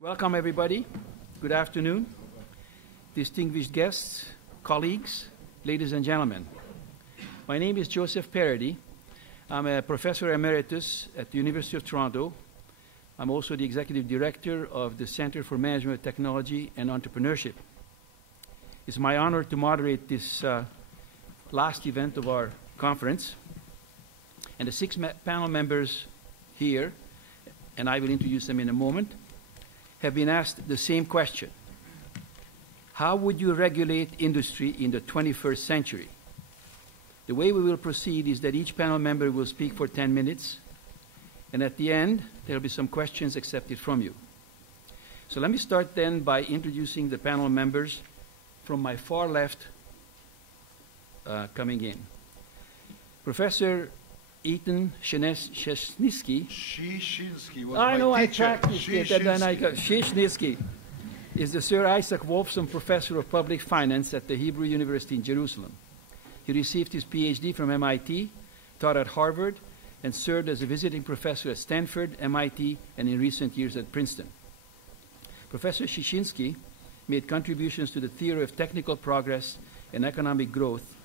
Welcome, everybody. Good afternoon. Distinguished guests, colleagues, ladies and gentlemen. My name is Joseph Parody. I'm a professor emeritus at the University of Toronto. I'm also the executive director of the Center for Management Technology and Entrepreneurship. It's my honor to moderate this last event of our conference. And the six panel members here, and I will introduce them in a moment, have been asked the same question. How would you regulate industry in the 21st century? The way we will proceed is that each panel member will speak for 10 minutes, and at the end, there will be some questions accepted from you. So let me start then by introducing the panel members from my far left coming in. Professor Ethan Shesniski. I know, I practiced it, and then I got Shesniski is the Sir Isaac Wolfson Professor of Public Finance at the Hebrew University in Jerusalem. He received his PhD from MIT, taught at Harvard, and served as a visiting professor at Stanford, MIT, and in recent years at Princeton. Professor Shesniski made contributions to the theory of technical progress and economic growth,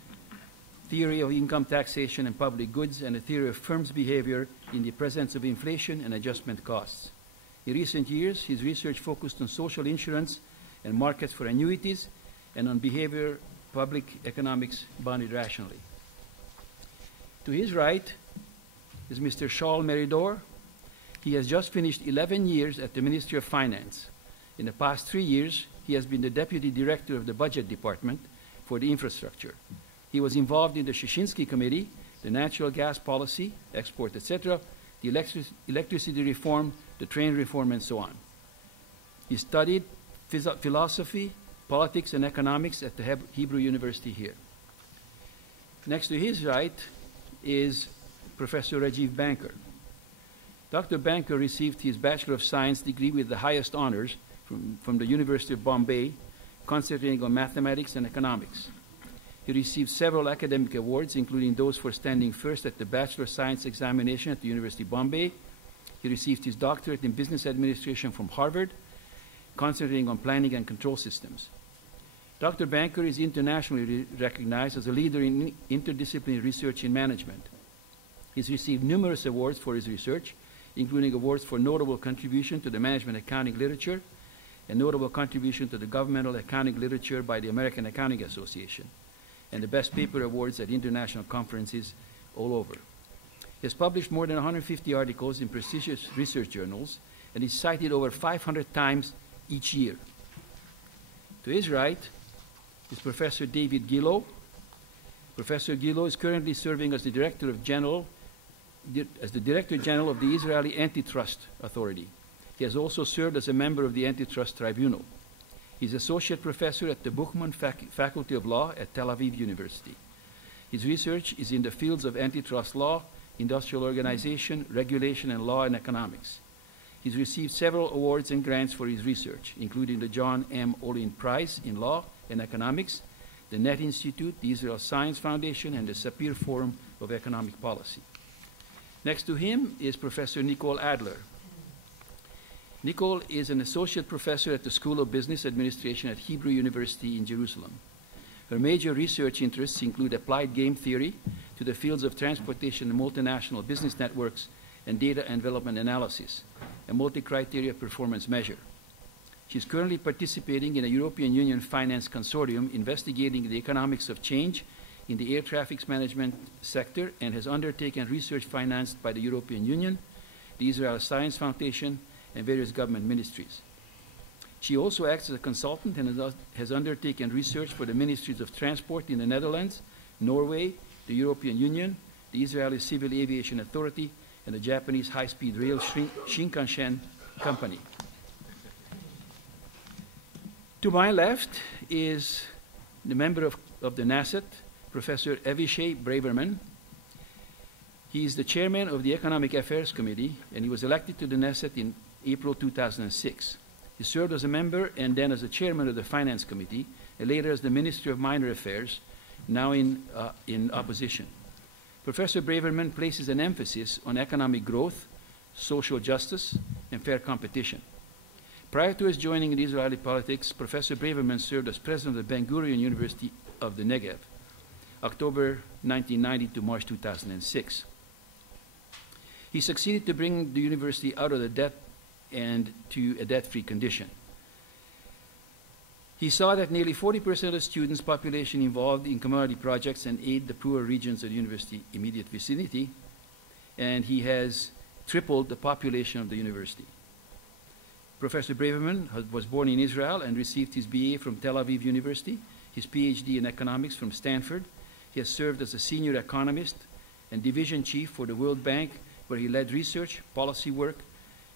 theory of income taxation and public goods, and a theory of firms' behavior in the presence of inflation and adjustment costs. In recent years, his research focused on social insurance and markets for annuities and on behavior public economics bounded rationally. To his right is Mr. Shaul Meridor. He has just finished 11 years at the Ministry of Finance. In the past 3 years, he has been the Deputy Director of the Budget Department for the infrastructure. He was involved in the Shesniski Committee, the natural gas policy, export, etc., the electricity reform, the train reform, and so on. He studied philosophy, politics, and economics at the Hebrew University here. Next to his right is Professor Rajiv Banker. Dr. Banker received his Bachelor of Science degree with the highest honors from the University of Bombay, concentrating on mathematics and economics. He received several academic awards, including those for standing first at the Bachelor of Science examination at the University of Bombay. He received his doctorate in business administration from Harvard, concentrating on planning and control systems. Dr. Banker is internationally recognized as a leader in interdisciplinary research in management. He's received numerous awards for his research, including awards for notable contribution to the management accounting literature and notable contribution to the governmental accounting literature by the American Accounting Association, and the Best Paper Awards at international conferences all over. He has published more than 150 articles in prestigious research journals, and is cited over 500 times each year. To his right is Professor David Gillow. Professor Gillow is currently serving as the Director General of the Israeli Antitrust Authority. He has also served as a member of the Antitrust Tribunal. He's associate professor at the Buchman Faculty of Law at Tel Aviv University. His research is in the fields of antitrust law, industrial organization, regulation, and law and economics. He's received several awards and grants for his research, including the John M. Olin Prize in Law and Economics, the Net Institute, the Israel Science Foundation, and the Sapir Forum of Economic Policy. Next to him is Professor Nicole Adler. Nicole is an associate professor at the School of Business Administration at Hebrew University in Jerusalem. Her major research interests include applied game theory to the fields of transportation and multinational business networks and data and development analysis, a multi-criteria performance measure. She's currently participating in a European Union finance consortium investigating the economics of change in the air traffic management sector and has undertaken research financed by the European Union, the Israel Science Foundation, and various government ministries. She also acts as a consultant and has undertaken research for the Ministries of Transport in the Netherlands, Norway, the European Union, the Israeli Civil Aviation Authority, and the Japanese high-speed rail Shinkansen company. To my left is the member of the Knesset, Professor Avishai Braverman. He is the chairman of the Economic Affairs Committee, and he was elected to the Knesset in April 2006. He served as a member and then as the chairman of the Finance Committee, and later as the Minister of Minor Affairs, now in opposition. Professor Braverman places an emphasis on economic growth, social justice, and fair competition. Prior to his joining in Israeli politics, Professor Braverman served as president of the Ben Gurion University of the Negev, October 1990 to March 2006. He succeeded to bring the university out of the debt and to a debt-free condition. He saw that nearly 40% of the students' population involved in community projects and aid the poorer regions of the university immediate vicinity, and he has tripled the population of the university. Professor Braverman was born in Israel and received his BA from Tel Aviv University, his PhD in economics from Stanford. He has served as a senior economist and division chief for the World Bank, where he led research, policy work,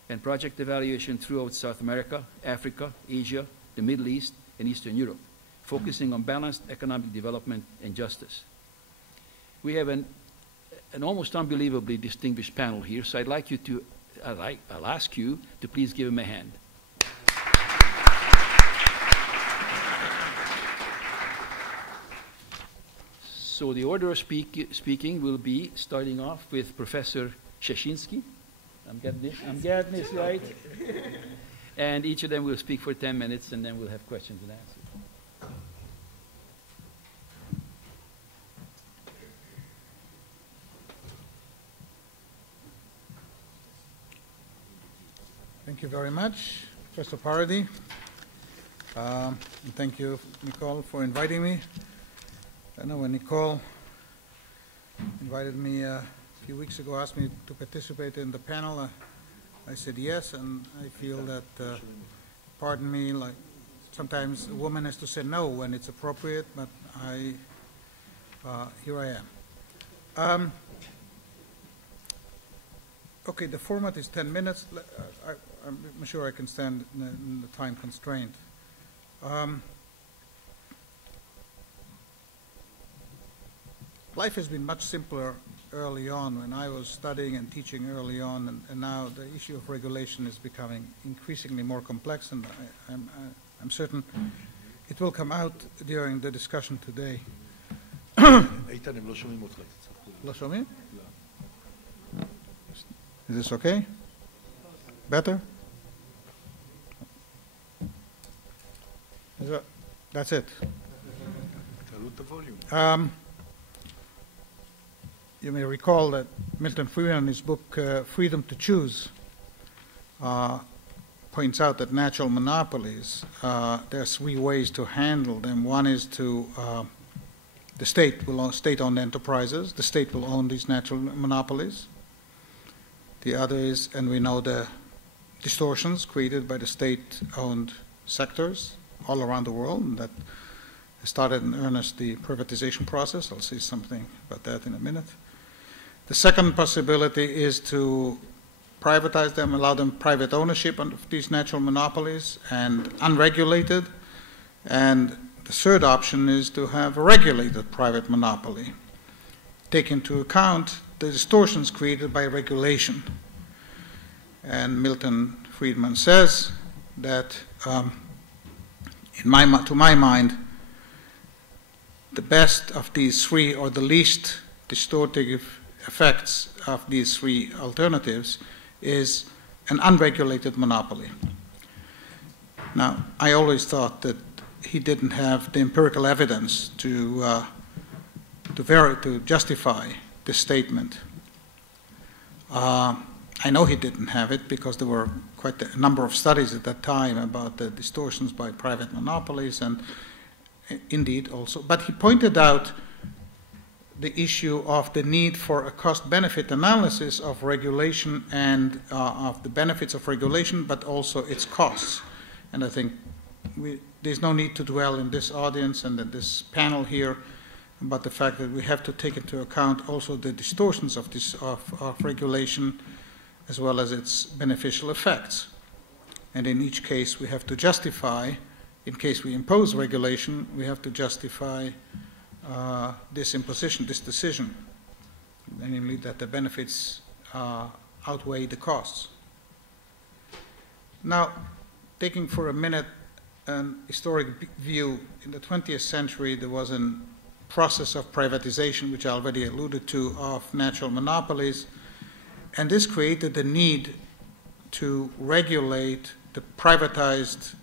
and project evaluation throughout South America, Africa, Asia, the Middle East, and Eastern Europe, focusing on balanced economic development and justice. We have an almost unbelievably distinguished panel here, so I'll ask you to please give him a hand. So the order of speaking will be starting off with Professor Szeszyński. I'm getting this right. And each of them will speak for 10 minutes, and then we'll have questions and answers. Thank you very much, Professor Parody. And thank you, Nicole, for inviting me. I know when Nicole invited me a few weeks ago, asked me to participate in the panel, I said yes, and I feel that, pardon me, like sometimes a woman has to say no when it's appropriate, but here I am. Okay, the format is 10 minutes. I'm sure I can stand in the time constraint. Life has been much simpler early on when I was studying and teaching early on, and now the issue of regulation is becoming increasingly more complex, and I'm certain it will come out during the discussion today. Is this okay? Better? That's it. You may recall that Milton Friedman, in his book Freedom to Choose, points out that natural monopolies, there are three ways to handle them. One is to the state will own state-owned enterprises. The state will own these natural monopolies. The other is, and we know the distortions created by the state-owned sectors all around the world, and that started in earnest the privatization process. I'll say something about that in a minute. The second possibility is to privatize them, allow them private ownership of these natural monopolies and unregulated. And the third option is to have a regulated private monopoly, take into account the distortions created by regulation. And Milton Friedman says that, to my mind, the best of these three, or the least distortive effects of these three alternatives, is an unregulated monopoly. Now, I always thought that he didn't have the empirical evidence to justify this statement. I know he didn't have it because there were quite a number of studies at that time about the distortions by private monopolies, and indeed also. But he pointed out the issue of the need for a cost-benefit analysis of regulation and of the benefits of regulation, but also its costs. And I think there's no need to dwell in this audience and in this panel here about the fact that we have to take into account also the distortions of regulation as well as its beneficial effects. And in each case, we have to justify, in case we impose regulation, we have to justify this imposition, this decision, namely that the benefits outweigh the costs. Now, taking for a minute an historic view, in the 20th century there was a process of privatization, which I already alluded to, of natural monopolies, and this created the need to regulate the privatized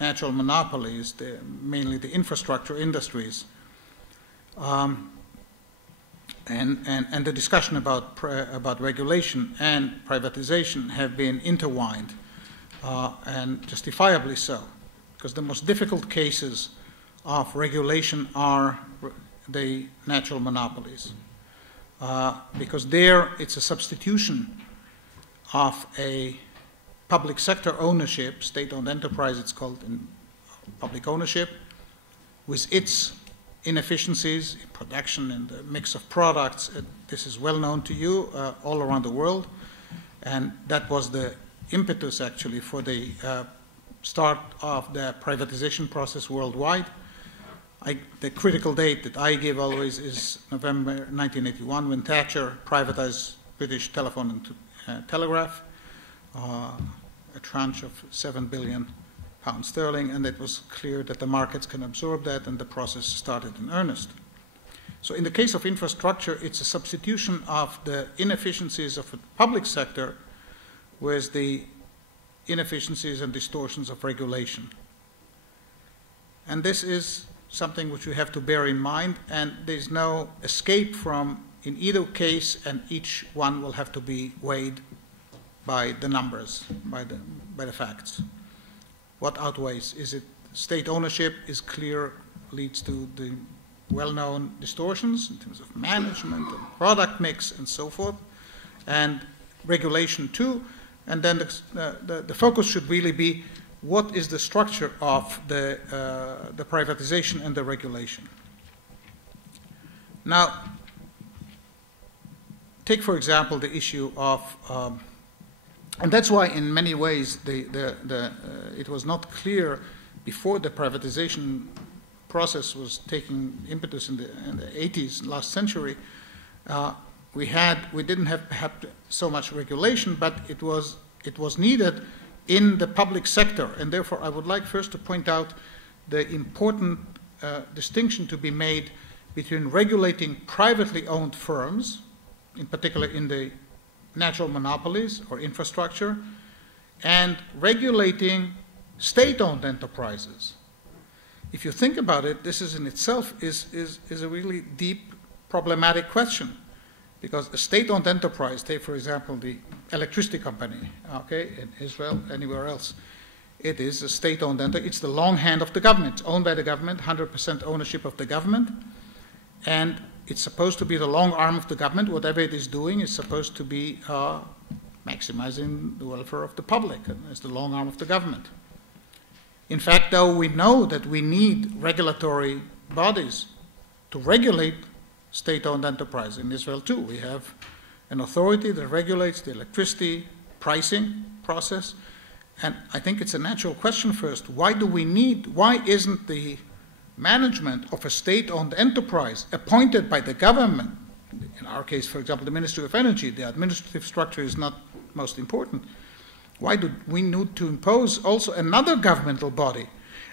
natural monopolies, mainly the infrastructure industries, and the discussion about regulation and privatization have been intertwined, and justifiably so, because the most difficult cases of regulation are the natural monopolies, because there it's a substitution of a public sector ownership, state-owned enterprise it's called in public ownership, with its inefficiencies in production and the mix of products. This is well known to you all around the world, and that was the impetus actually for the start of the privatization process worldwide. The critical date that I give always is November 1981, when Thatcher privatized British telephone and telegraph, a tranche of £7 billion, and it was clear that the markets can absorb that, and the process started in earnest. So in the case of infrastructure, it's a substitution of the inefficiencies of the public sector with the inefficiencies and distortions of regulation. And this is something which we have to bear in mind, and there's no escape from in either case, and each one will have to be weighed by the numbers, by the facts. What outweighs? Is it state ownership is clear, leads to the well-known distortions in terms of management and product mix and so forth, and regulation too, and then the focus should really be what is the structure of the privatization and the regulation. Now, take for example the issue of and that's why, in many ways, it was not clear before the privatization process was taking impetus in the 80s, last century. We didn't have perhaps so much regulation, but it was needed in the public sector, and therefore I would like first to point out the important distinction to be made between regulating privately owned firms, in particular in the natural monopolies or infrastructure, and regulating state-owned enterprises. If you think about it, this is in itself is a really deep problematic question, because a state-owned enterprise, take for example the electricity company, okay, in Israel, anywhere else, it is a state-owned enterprise. It's the long hand of the government. It's owned by the government, 100% ownership of the government, and it's supposed to be the long arm of the government. Whatever it is doing is supposed to be maximizing the welfare of the public as the long arm of the government. In fact, though, we know that we need regulatory bodies to regulate state-owned enterprise. In Israel, too, we have an authority that regulates the electricity pricing process. And I think it's a natural question first. Why isn't the management of a state-owned enterprise appointed by the government? In our case, for example, the Ministry of Energy, the administrative structure is not most important. Why do we need to impose also another governmental body?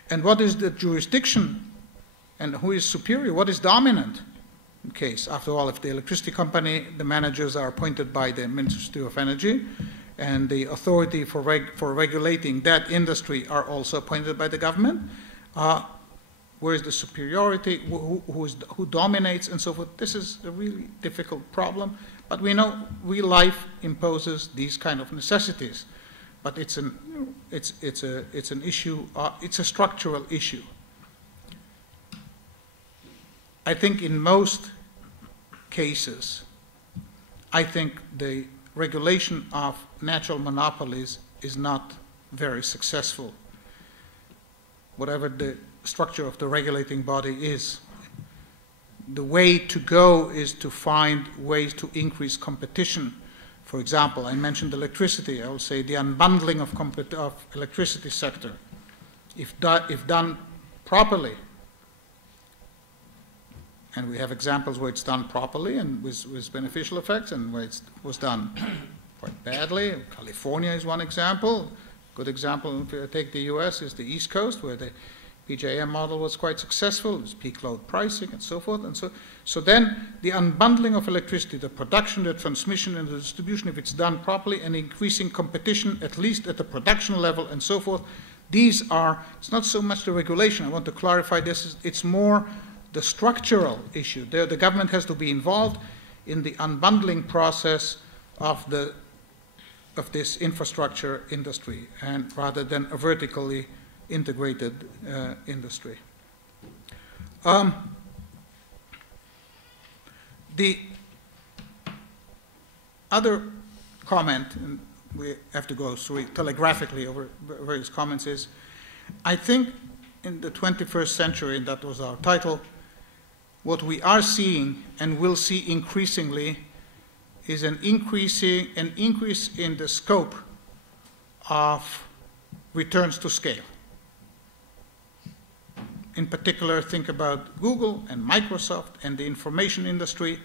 And what is the jurisdiction? And who is superior? What is dominant? In case, after all, if the electricity company, the managers are appointed by the Ministry of Energy, and the authority for regulating that industry are also appointed by the government, where is the superiority, who dominates, and so forth. This is a really difficult problem, but we know real life imposes these kind of necessities. But it's an issue. It's a structural issue. I think in most cases, I think the regulation of natural monopolies is not very successful, whatever the structure of the regulating body is. The way to go is to find ways to increase competition. For example, I mentioned electricity. I will say the unbundling of electricity sector, if done properly. And we have examples where it's done properly and with beneficial effects, and where it was done quite badly. California is one example. Good example, if you take the US, is the East Coast, where the PJM model was quite successful. It was peak load pricing and so forth. And so then the unbundling of electricity, the production, the transmission, and the distribution, if it's done properly, and increasing competition, at least at the production level and so forth, these are, it's not so much the regulation. I want to clarify this. It's more the structural issue. There, the government has to be involved in the unbundling process of this infrastructure industry, and rather than a vertically integrated industry. The other comment, and we have to go through it telegraphically over various comments, is I think in the 21st century, and that was our title, what we are seeing and will see increasingly is an increase in the scope of returns to scale. In particular, think about Google and Microsoft and the information industry.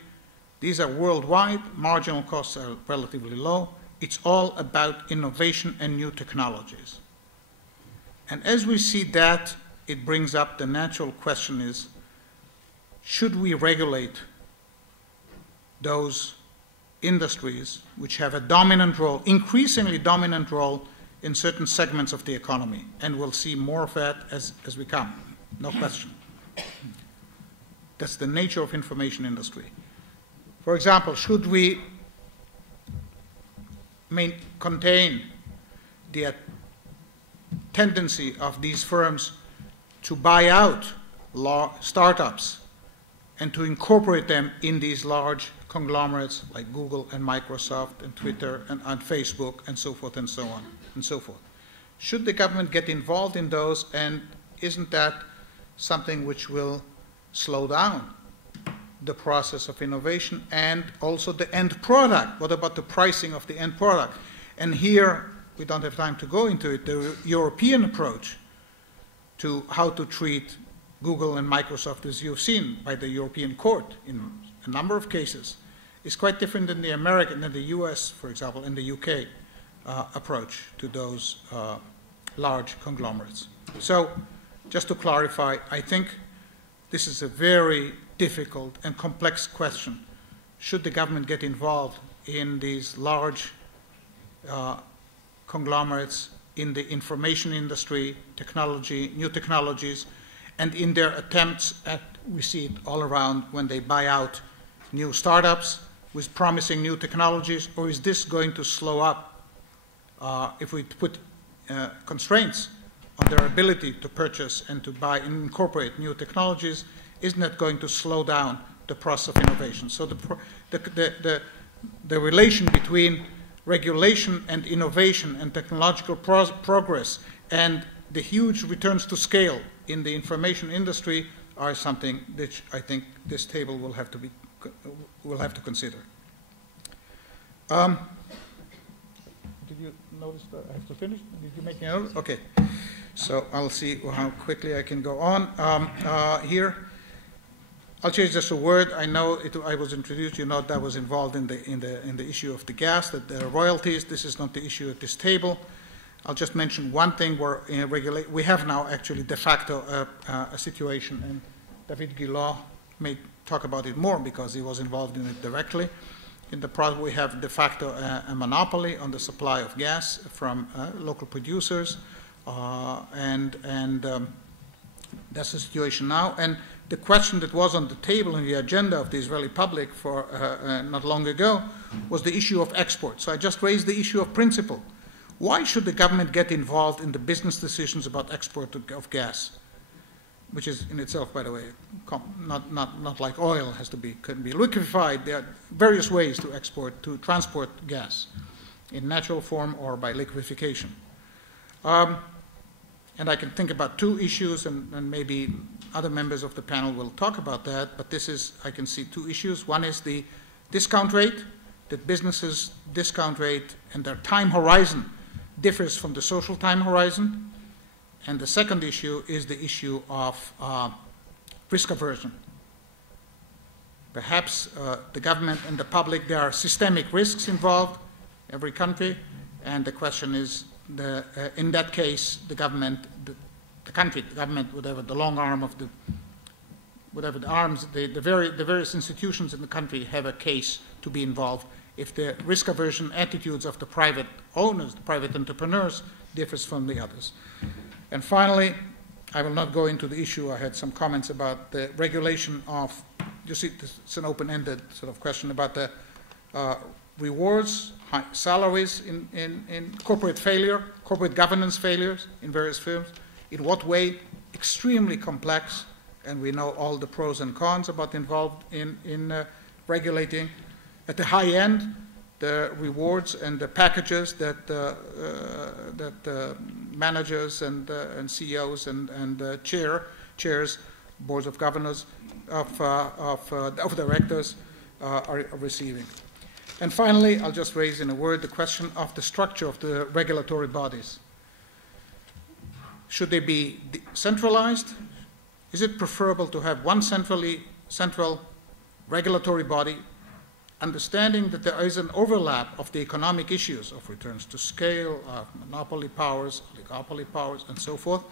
These are worldwide. Marginal costs are relatively low. It's all about innovation and new technologies. And as we see that, it brings up the natural question is, should we regulate those industries which have a dominant role, increasingly dominant role in certain segments of the economy? And we'll see more of that as we come. No question. That's the nature of information industry. For example, should we contain the tendency of these firms to buy out startups and to incorporate them in these large conglomerates like Google and Microsoft and Twitter and Facebook and so forth and so on and so forth? Should the government get involved in those, and isn't that something which will slow down the process of innovation and also the end product? What about the pricing of the end product? And here, we don't have time to go into it, the European approach to how to treat Google and Microsoft, as you've seen by the European court in a number of cases, is quite different than the American, than the US, for example, and the UK approach to those large conglomerates. So, just to clarify, I think this is a very difficult and complex question. Should the government get involved in these large conglomerates in the information industry, technology, new technologies, and in their attempts at, we see it all around when they buy out new startups with promising new technologies, or is this going to slow up if we put constraints on their ability to purchase and to buy and incorporate new technologies? Isn't that going to slow down the process of innovation? So the relation between regulation and innovation and technological progress and the huge returns to scale in the information industry are something which I think this table will have to consider. Did you notice that I have to finish? Did you make me notice? Okay. So I'll see how quickly I can go on. Here, I'll change just a word. I know I was introduced. You know that I was involved in the issue of the gas, the royalties. This is not the issue at this table. I'll just mention one thing. We have now actually de facto a situation, and David Guillot may talk about it more because he was involved in it directly. In the process, we have de facto a monopoly on the supply of gas from local producers, and that's the situation now. And the question that was on the table in the agenda of the Israeli public for not long ago was the issue of export. So I just raised the issue of principle. Why should the government get involved in the business decisions about export of gas, which is in itself, by the way, not like oil can be liquefied. There are various ways to transport gas in natural form or by liquefaction. And I can think about two issues, and maybe other members of the panel will talk about that, but I can see two issues. One is the discount rate, that businesses' discount rate and their time horizon differs from the social time horizon. And the second issue is the issue of risk aversion. Perhaps the government and the public, there are systemic risks involved, every country, and the question is, in that case, the government, the the country, the government, whatever the long arm of whatever the arms, the various institutions in the country have a case to be involved if the risk aversion attitudes of the private owners, the private entrepreneurs, differs from the others. And finally, I will not go into the issue. I had some comments about the regulation of, you see, it's an open-ended sort of question about the rewards, high salaries in corporate failure, corporate governance failures in various firms. In what way? Extremely complex, and we know all the pros and cons about involved in regulating. At the high end, the rewards and the packages that managers and CEOs and chairs, boards of governors, of directors are receiving. And finally, I'll just raise in a word the question of the structure of the regulatory bodies. Should they be centralized? Is it preferable to have one central regulatory body, understanding that there is an overlap of the economic issues of returns to scale, of monopoly powers, oligopoly powers, and so forth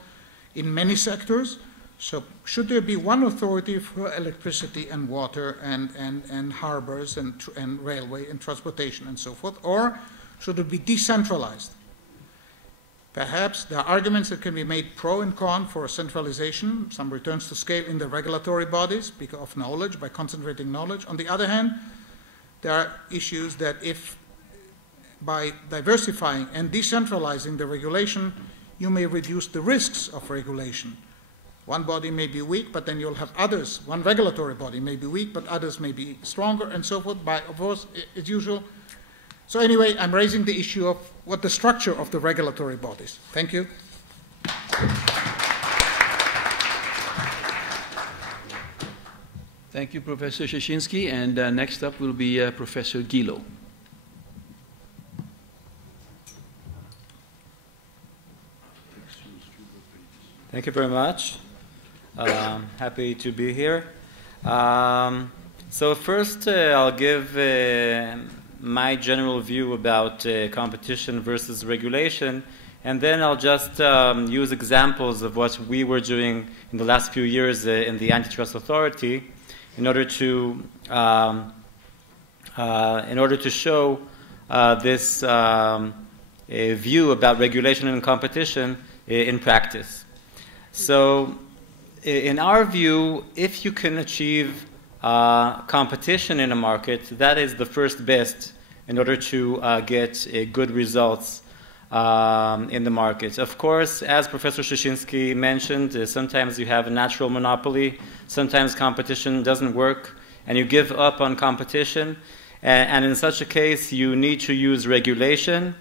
in many sectors? So should there be one authority for electricity and water and harbors and railway and transportation and so forth, or should it be decentralized? Perhaps there are arguments that can be made pro and con for centralization, some returns to scale in the regulatory bodies because of knowledge, by concentrating knowledge. On the other hand, there are issues that if by diversifying and decentralizing the regulation, you may reduce the risks of regulation. One body may be weak, but then you'll have others. One regulatory body may be weak, but others may be stronger, and so forth, of course, as usual. So anyway, I'm raising the issue of what the structure of the regulatory bodies. Thank you. Thank you, Professor Szczeciński. And next up will be Professor Gilo. Thank you very much. Happy to be here. So first, I'll give my general view about competition versus regulation, and then I'll just use examples of what we were doing in the last few years in the Antitrust Authority in order to show this view about regulation and competition in practice. So, in our view, if you can achieve competition in a market, that is the first best in order to get good results in the market. Of course, as Professor Szczeciński mentioned, sometimes you have a natural monopoly, sometimes competition doesn't work, and you give up on competition, and in such a case, you need to use regulation.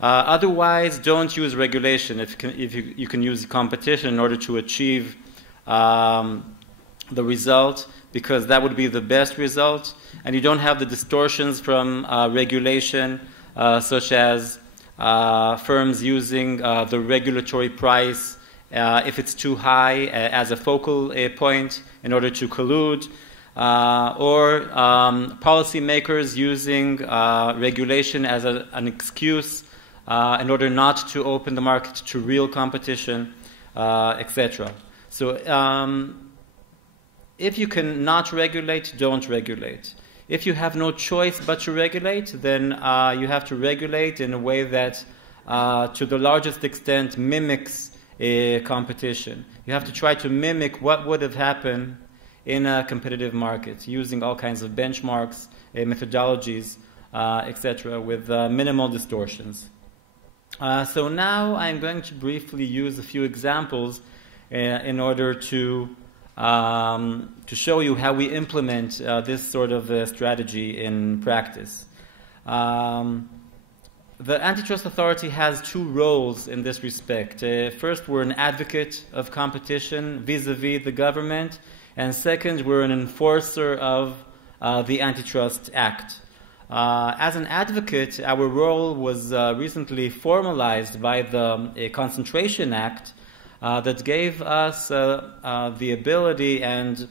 Otherwise, don't use regulation if you can use competition in order to achieve the result, because that would be the best result, and you don't have the distortions from regulation, such as firms using the regulatory price if it's too high as a focal point in order to collude, or policymakers using regulation as an excuse in order not to open the market to real competition, etc. So if you can not regulate, don't regulate. If you have no choice but to regulate, then you have to regulate in a way that to the largest extent mimics a competition. You have to try to mimic what would have happened in a competitive market using all kinds of benchmarks, methodologies, etc., with minimal distortions. So now I'm going to briefly use a few examples in order to show you how we implement this sort of strategy in practice. The Antitrust Authority has two roles in this respect. First, we're an advocate of competition vis-a-vis the government, and second, we're an enforcer of the Antitrust Act. As an advocate, our role was recently formalized by the Concentration Act that gave us the ability and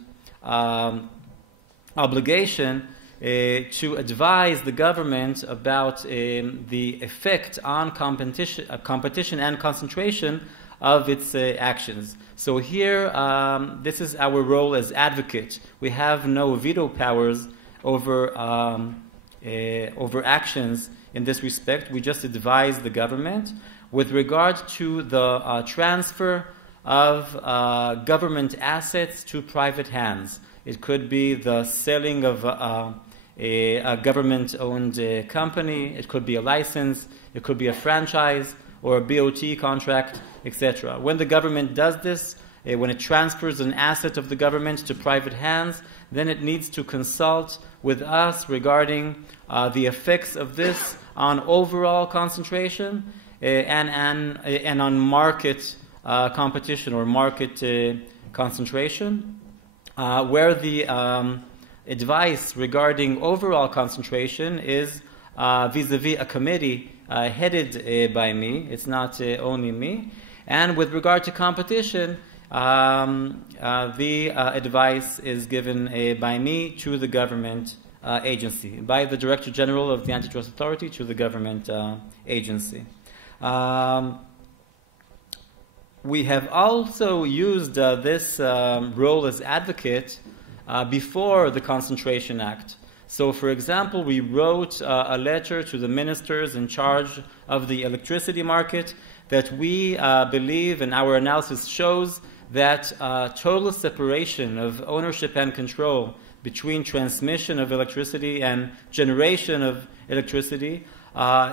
obligation to advise the government about the effect on competition and concentration of its actions. So here, this is our role as advocate. We have no veto powers over actions in this respect. We just advise the government with regard to the transfer of government assets to private hands. It could be the selling of a government-owned company. It could be a license. It could be a franchise or a BOT contract, etc. When the government does this, when it transfers an asset of the government to private hands, then it needs to consult with us regarding the effects of this on overall concentration and on market competition or market concentration, where the advice regarding overall concentration is vis-a-vis a committee headed by me. It's not only me. And with regard to competition, the advice is given by me to the government agency, by the Director General of the Antitrust Authority to the government agency. We have also used this role as advocate before the Concentration Act. So, for example, we wrote a letter to the ministers in charge of the electricity market that we believe, and our analysis shows, that total separation of ownership and control between transmission of electricity and generation of electricity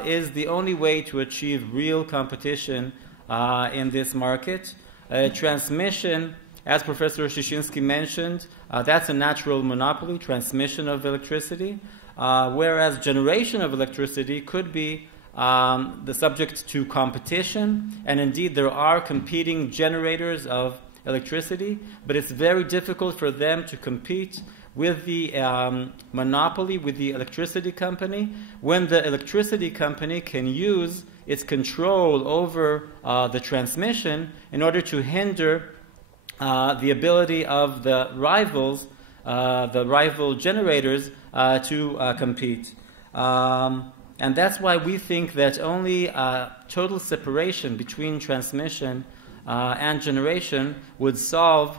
is the only way to achieve real competition in this market. Transmission, as Professor Shishinsky mentioned, that's a natural monopoly, transmission of electricity, whereas generation of electricity could be the subject to competition, and indeed there are competing generators of electricity, but it's very difficult for them to compete with the monopoly, with the electricity company, when the electricity company can use its control over the transmission in order to hinder the ability of the rivals, the rival generators, to compete. And that's why we think that only total separation between transmission and generation would solve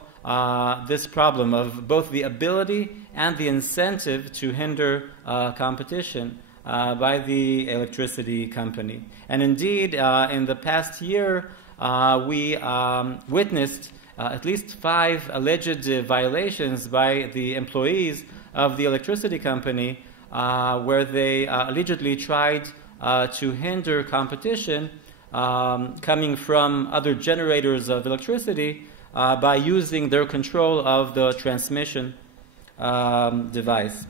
this problem of both the ability and the incentive to hinder competition by the electricity company. And indeed, in the past year, we witnessed at least 5 alleged violations by the employees of the electricity company where they allegedly tried to hinder competition coming from other generators of electricity by using their control of the transmission device.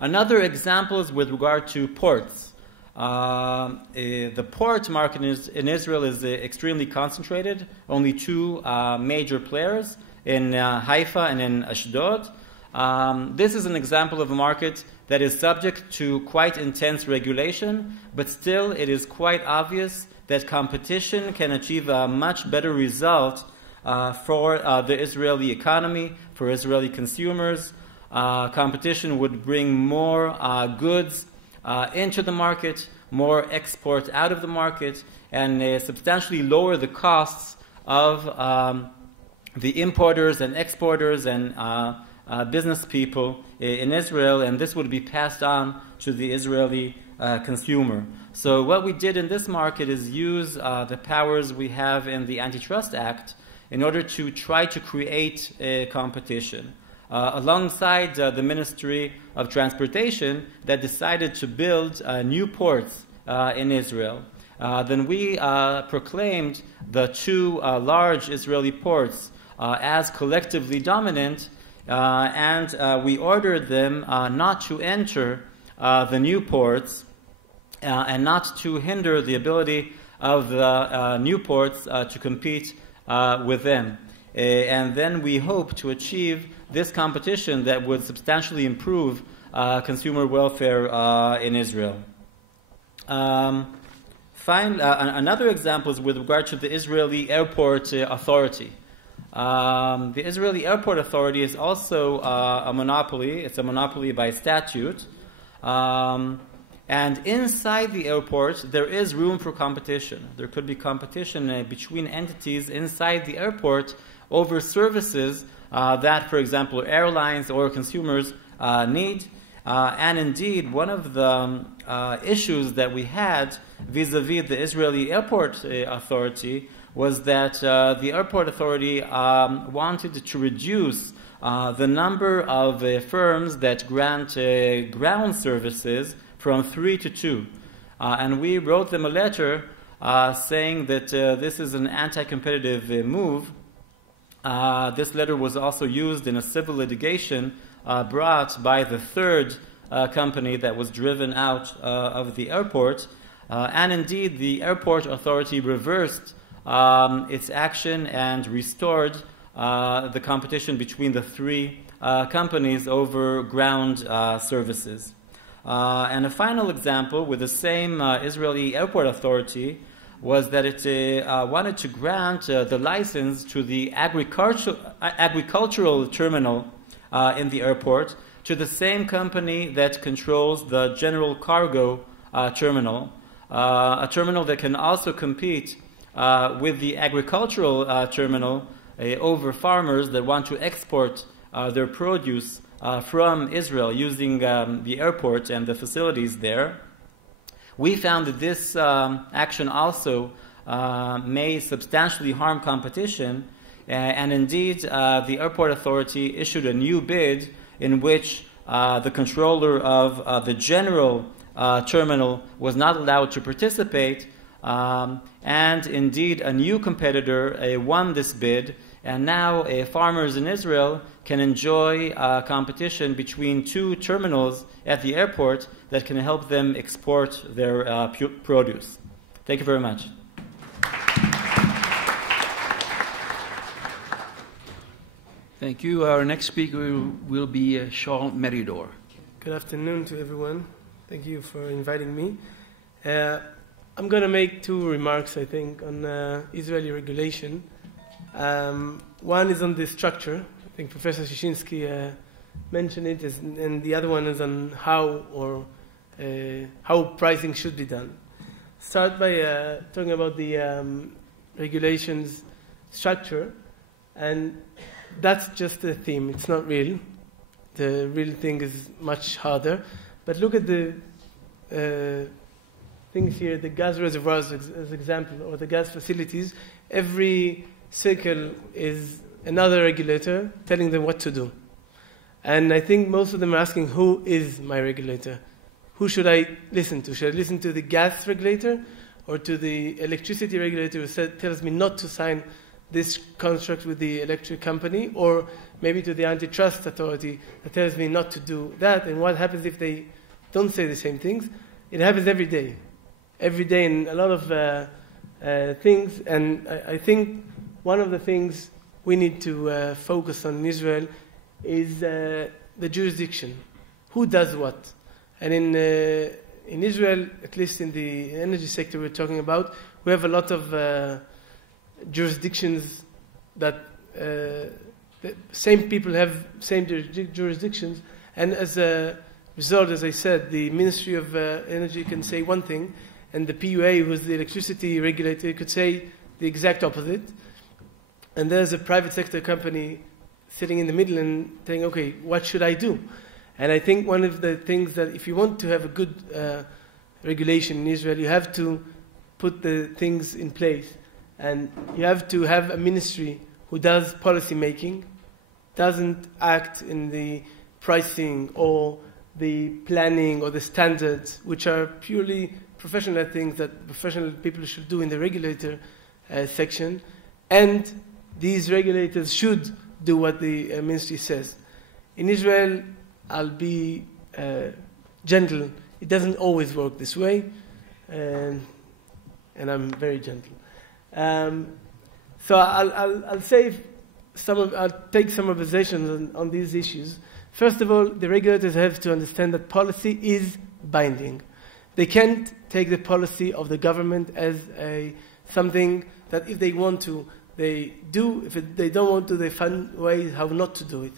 Another example is with regard to ports. The port market in Israel is extremely concentrated. Only 2 major players in Haifa and in Ashdod. This is an example of a market that is subject to quite intense regulation, but still it is quite obvious that competition can achieve a much better result for the Israeli economy, for Israeli consumers. Competition would bring more goods into the market, more export out of the market, and substantially lower the costs of the importers and exporters and business people in Israel, and this would be passed on to the Israeli consumer. So what we did in this market is use the powers we have in the Antitrust Act in order to try to create a competition. Alongside the Ministry of Transportation that decided to build new ports in Israel. Then we proclaimed the 2 large Israeli ports as collectively dominant, and we ordered them not to enter the new ports and not to hinder the ability of the new ports to compete with them. And then we hope to achieve this competition that would substantially improve consumer welfare in Israel. Another example is with regard to the Israeli Airport Authority. The Israeli Airport Authority is also a monopoly. It's a monopoly by statute. And inside the airport, there is room for competition. There could be competition between entities inside the airport over services that, for example, airlines or consumers need. And indeed, one of the issues that we had vis-a-vis the Israeli Airport Authority was that the Airport Authority wanted to reduce the number of firms that grant ground services from 3 to 2. And we wrote them a letter saying that this is an anti-competitive move. This letter was also used in a civil litigation brought by the third company that was driven out of the airport. And indeed, the Airport Authority reversed its action and restored the competition between the three companies over ground services. And a final example with the same Israeli Airport Authority was that it wanted to grant the license to the agricultural terminal in the airport to the same company that controls the general cargo terminal, a terminal that can also compete with the agricultural terminal over farmers that want to export their produce from Israel using the airport and the facilities there. We found that this action also may substantially harm competition, and indeed the Airport Authority issued a new bid in which the controller of the general terminal was not allowed to participate, and indeed a new competitor won this bid, and now farmers in Israel can enjoy competition between two terminals at the airport that can help them export their produce. Thank you very much. Thank you. Our next speaker will be Charles Meridor. Good afternoon to everyone. Thank you for inviting me. I'm going to make two remarks, I think, on Israeli regulation. One is on the structure. I think Professor Shishinsky mentioned it, and the other one is on how pricing should be done. Start by talking about the regulations structure, and that's just a theme. It's not real. The real thing is much harder. But look at the things here, the gas reservoirs as example, or the gas facilities. Every circle is another regulator telling them what to do. And I think most of them are asking, who is my regulator? Who should I listen to? Should I listen to the gas regulator or to the electricity regulator who tells me not to sign this contract with the electric company, or maybe to the antitrust authority that tells me not to do that? And what happens if they don't say the same things? It happens every day in a lot of things. And I think one of the things we need to focus on in Israel is the jurisdiction. Who does what? And in Israel, at least in the energy sector we're talking about, we have a lot of jurisdictions that the same people have same jurisdictions, and as a result, as I said, the Ministry of Energy can say one thing, and the PUA, who's the electricity regulator, could say the exact opposite. And there's a private sector company sitting in the middle and saying, okay, what should I do? And I think one of the things that if you want to have a good regulation in Israel, you have to put the things in place. And you have to have a ministry who does policy making, doesn't act in the pricing or the planning or the standards, which are purely professional things that professional people should do in the regulator section. And these regulators should do what the ministry says. In Israel, I'll be gentle. It doesn't always work this way, and I'm very gentle. So I'll take some observations on these issues. First of all, the regulators have to understand that policy is binding. They can't take the policy of the government as something that if they want to, they do. If they don't want to, they find ways how not to do it.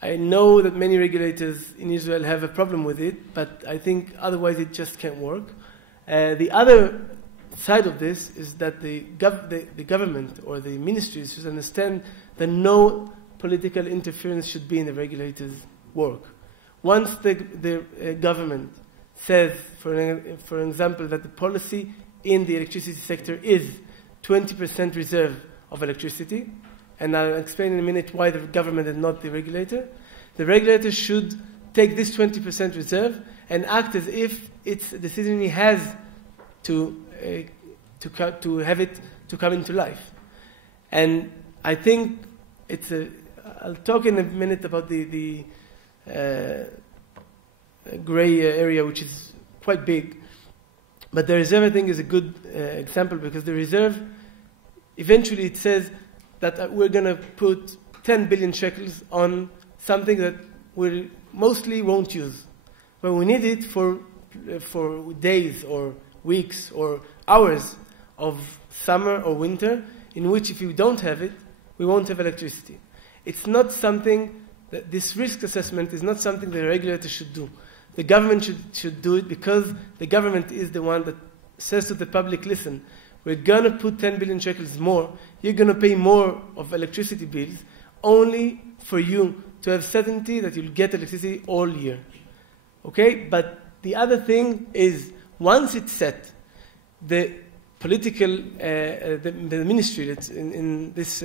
I know that many regulators in Israel have a problem with it, but I think otherwise it just can't work. The other side of this is that the government or the ministries should understand that no political interference should be in the regulators' work. Once the government says, for example, that the policy in the electricity sector is 20% reserve of electricity, and I'll explain in a minute why the government and not the regulator should take this 20% reserve and act as if it's a decision he has to have it to come into life. And I think I'll talk in a minute about the gray area, which is quite big. But the reserve, I think, is a good example, because the reserve, eventually it says that we're going to put 10 billion shekels on something that we mostly won't use. But we need it for days or weeks or hours of summer or winter, in which if you don't have it, we won't have electricity. It's not something that this risk assessment is not something the regulator should do. The government should do it, because the government is the one that says to the public, listen, we're going to put 10 billion shekels more. You're going to pay more of electricity bills only for you to have certainty that you'll get electricity all year. Okay? But the other thing is, once it's set, the political, the ministry that's in this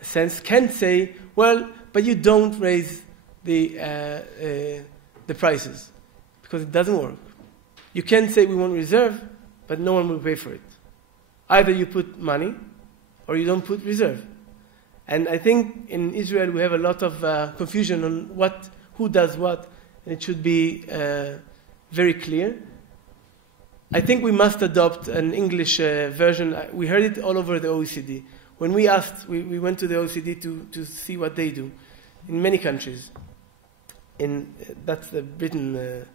sense can say, well, but you don't raise the prices, because it doesn't work. You can say we want reserve, but no one will pay for it. Either you put money or you don't put reserve. And I think in Israel we have a lot of confusion on who does what, and it should be very clear. I think we must adopt an English version. We heard it all over the OECD. When we asked, we went to the OECD to see what they do in many countries. That's the Britain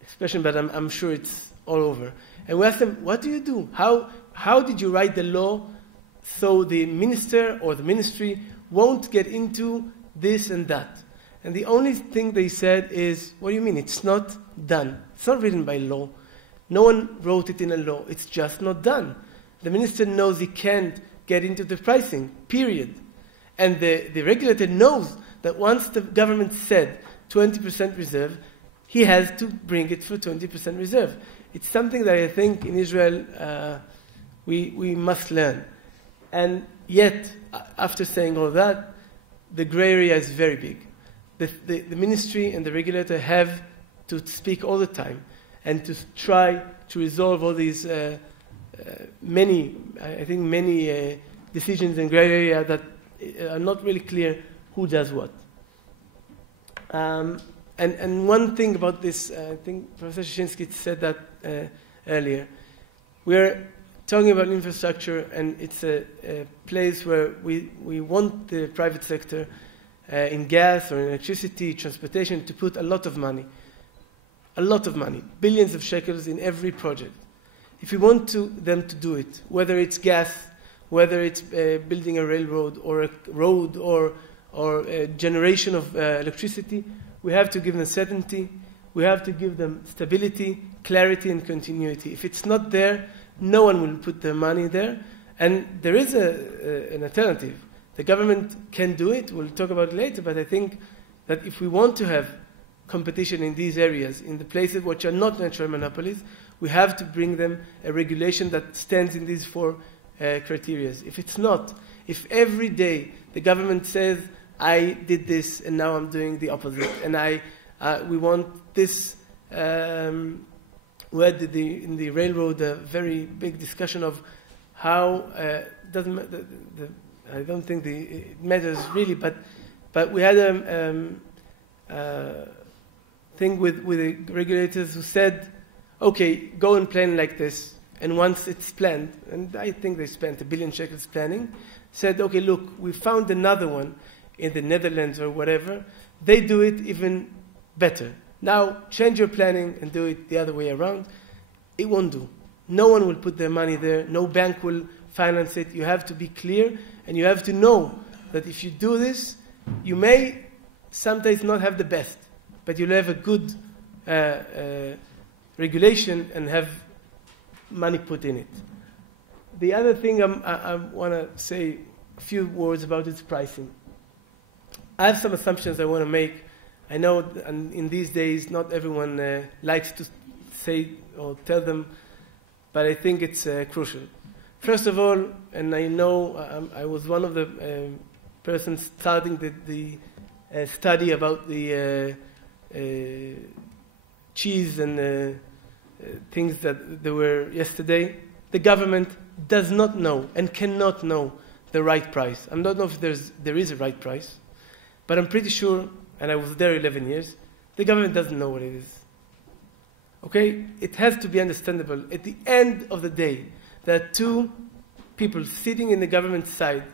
expression, but I'm sure it's all over. And we asked them, what do you do? How did you write the law so the minister or the ministry won't get into this and that? And the only thing they said is, what do you mean? It's not done. It's not written by law. No one wrote it in a law. It's just not done. The minister knows he can't get into the pricing, period. And the regulator knows that once the government said 20% reserve, he has to bring it for 20% reserve. It's something that I think in Israel we must learn. And yet, after saying all that, the gray area is very big. The ministry and the regulator have to speak all the time and to try to resolve all these many decisions in gray area that are not really clear who does what. And one thing about this, I think Professor Shchinsky said that earlier. We're talking about infrastructure, and it's a place where we want the private sector in gas or in electricity, transportation, to put a lot of money, billions of shekels in every project. If we want them to do it, whether it's gas, whether it's building a railroad or a road or a generation of electricity, we have to give them certainty, we have to give them stability, clarity, and continuity. If it's not there, no one will put their money there. And there is an alternative. The government can do it, we'll talk about it later, but I think that if we want to have competition in these areas, in the places which are not natural monopolies, we have to bring them a regulation that stands in these four criteria. If it's not, if every day the government says, I did this and now I'm doing the opposite, and we want this, we had in the railroad a very big discussion of how, I don't think it matters really, but we had a thing with the regulators who said, okay, go and plan like this. And once it's planned, and I think they spent 1 billion shekels planning, said, okay, look, we found another one in the Netherlands or whatever. They do it even better. Now, change your planning and do it the other way around. It won't do. No one will put their money there. No bank will finance it. You have to be clear, and you have to know that if you do this, you may sometimes not have the best, but you'll have a good regulation and have money put in it. The other thing I want to say a few words about is pricing. I have some assumptions I want to make. I know in these days not everyone likes to say or tell them, but I think it's crucial. First of all, and I know I was one of the persons starting the study about the cheese and things that there were yesterday. The government does not know and cannot know the right price. I don't know if there is a right price, but I'm pretty sure, and I was there 11 years, the government doesn't know what it is. Okay? It has to be understandable. At the end of the day, there are two people sitting in the government side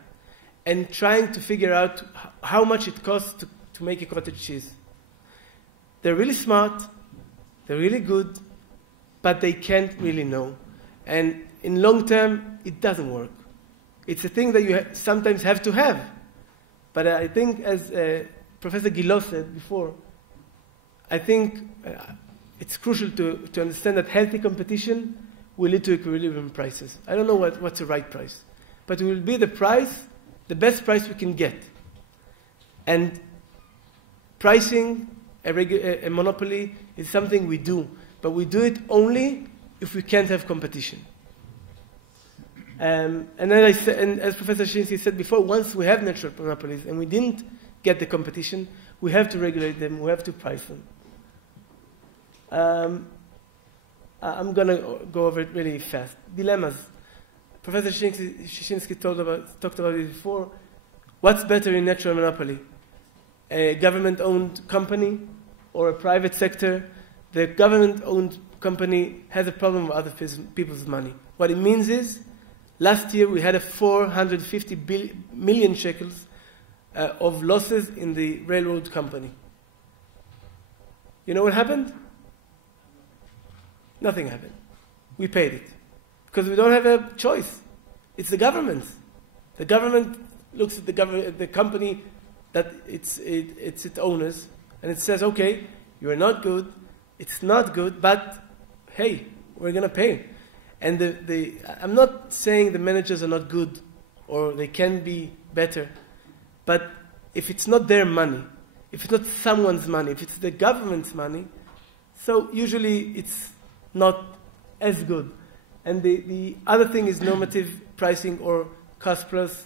and trying to figure out how much it costs to make a cottage cheese. They're really smart, they're really good, but they can't really know. And in long term, it doesn't work. It's a thing that you sometimes have to have. But I think, as Professor Gillot said before, I think it's crucial to understand that healthy competition will lead to equilibrium prices. I don't know what's the right price, but it will be the price, the best price we can get. And pricing a monopoly is something we do, but we do it only if we can't have competition. And as Professor Shinsky said before, once we have natural monopolies and we didn't get the competition, we have to regulate them, we have to price them. I'm going to go over it really fast. Dilemmas. Professor Shinsky talked about it before. What's better in natural monopoly? A government-owned company or a private sector? The government-owned company has a problem with other people's money. What it means is, last year we had 450 million shekels of losses in the railroad company. You know what happened? Nothing happened. We paid it. Because we don't have a choice. It's the government. The government looks at the company that it's its owners, and it says, okay, you're not good, it's not good, but hey, we're going to pay. And I'm not saying the managers are not good or they can be better, but if it's not their money, if it's not someone's money, if it's the government's money, so usually it's not as good. And the other thing is normative pricing or cost plus.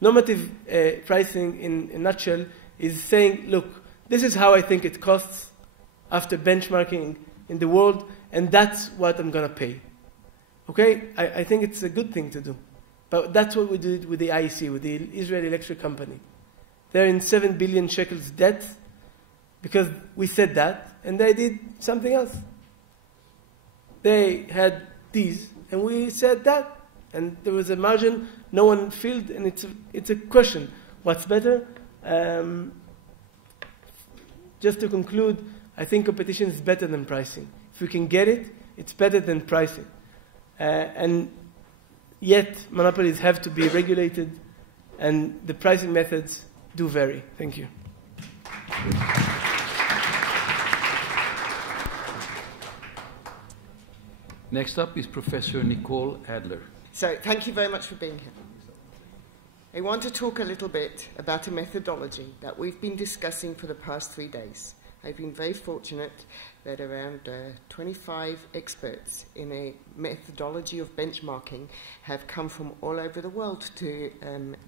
Normative pricing, in a nutshell, is saying, look, this is how I think it costs after benchmarking in the world, and that's what I'm going to pay. Okay? I think it's a good thing to do. But that's what we did with the IEC, with the Israeli Electric Company. They're in 7 billion shekels debt because we said that, and they did something else. They had these, and we said that. And there was a margin no one filled, and it's a question. What's better? Just to conclude, I think competition is better than pricing. If we can get it, it's better than pricing. And yet, monopolies have to be regulated, and the pricing methods do vary. Thank you. Next up is Professor Nicole Adler. So, thank you very much for being here. I want to talk a little bit about a methodology that we've been discussing for the past 3 days. I've been very fortunate that around 25 experts in a methodology of benchmarking have come from all over the world to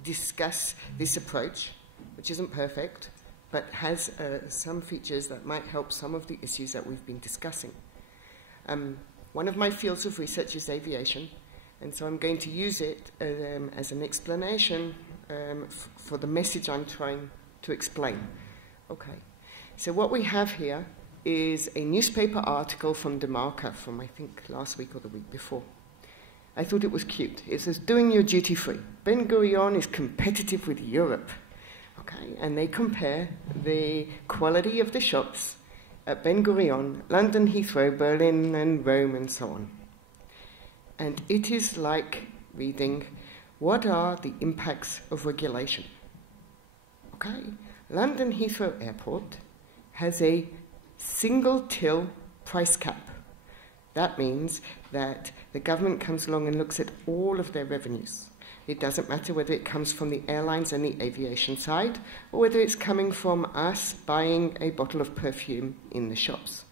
discuss this approach, which isn't perfect, but has some features that might help some of the issues that we've been discussing. One of my fields of research is aviation, and so I'm going to use it as an explanation for the message I'm trying to explain. Okay, so what we have here is a newspaper article from DeMarca from, I think, last week or the week before. I thought it was cute. It says, doing your duty free. Ben Gurion is competitive with Europe. Okay, and they compare the quality of the shops at Ben Gurion, London, Heathrow, Berlin, and Rome, and so on. And it is like reading, what are the impacts of regulation? Okay, London Heathrow Airport has a single till price cap. That means that the government comes along and looks at all of their revenues. It doesn't matter whether it comes from the airlines and the aviation side, or whether it's coming from us buying a bottle of perfume in the shops.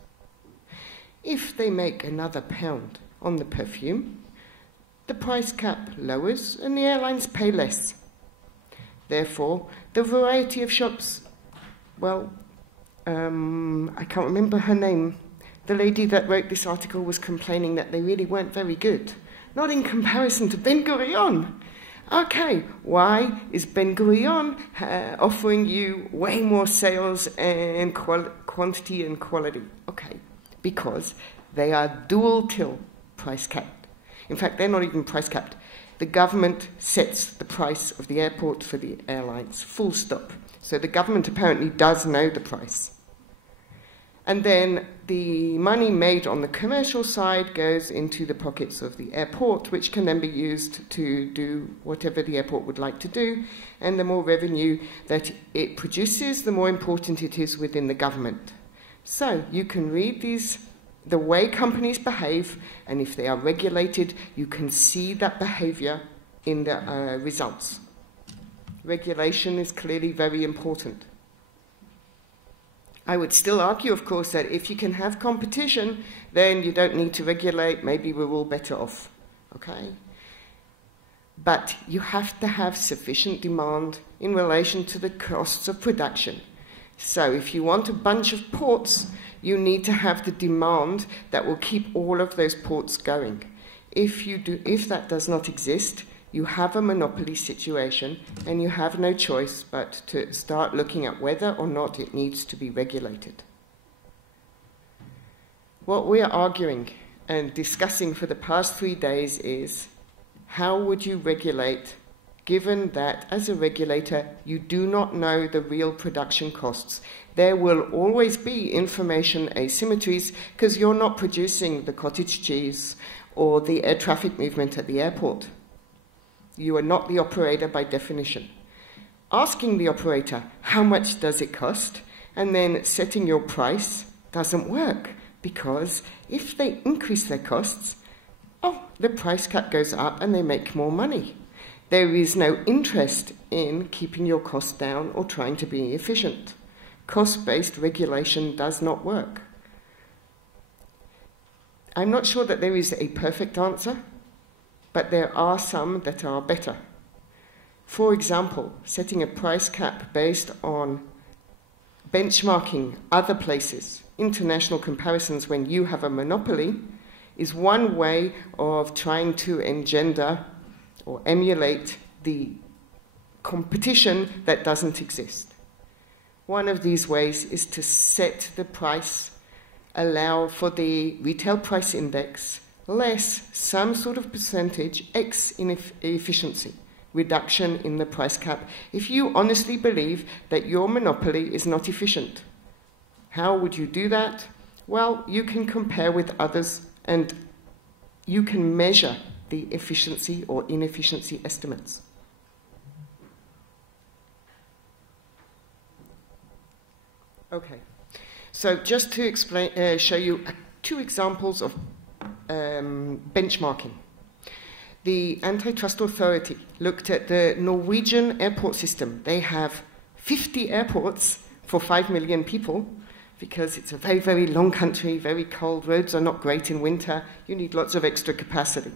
If they make another £1 on the perfume, the price cap lowers and the airlines pay less. Therefore, the variety of shops, well, I can't remember her name. The lady that wrote this article was complaining that they really weren't very good. Not in comparison to Ben Gurion. Okay, why is Ben Gurion offering you way more sales and quantity and quality? Okay, because they are dual till price capped. In fact, they're not even price capped. The government sets the price of the airport for the airlines, full stop. So the government apparently does know the price. And then the money made on the commercial side goes into the pockets of the airport, which can then be used to do whatever the airport would like to do. And the more revenue that it produces, the more important it is within the government. So you can read the way companies behave, and if they are regulated, you can see that behavior in the results. Regulation is clearly very important. I would still argue, of course, that if you can have competition, then you don't need to regulate. Maybe we're all better off, okay? But you have to have sufficient demand in relation to the costs of production. So if you want a bunch of ports, you need to have the demand that will keep all of those ports going. If that does not exist, you have a monopoly situation, and you have no choice but to start looking at whether or not it needs to be regulated. What we are arguing and discussing for the past 3 days is, how would you regulate, given that as a regulator you do not know the real production costs? There will always be information asymmetries because you're not producing the cottage cheese or the air traffic movement at the airport. You are not the operator by definition. Asking the operator, how much does it cost, and then setting your price doesn't work, because if they increase their costs, the price cap goes up and they make more money. There is no interest in keeping your costs down or trying to be efficient. Cost-based regulation does not work. I'm not sure that there is a perfect answer, but there are some that are better. For example, setting a price cap based on benchmarking other places, international comparisons when you have a monopoly, is one way of trying to engender or emulate the competition that doesn't exist. One of these ways is to set the price, allow for the retail price index less some sort of percentage X in efficiency, reduction in the price cap, if you honestly believe that your monopoly is not efficient. How would you do that? Well, you can compare with others and you can measure the efficiency or inefficiency estimates. Okay, so just to explain, show you 2 examples of benchmarking. The antitrust authority looked at the Norwegian airport system. They have 50 airports for 5 million people because it's a very, very long country, very cold, roads are not great in winter, you need lots of extra capacity.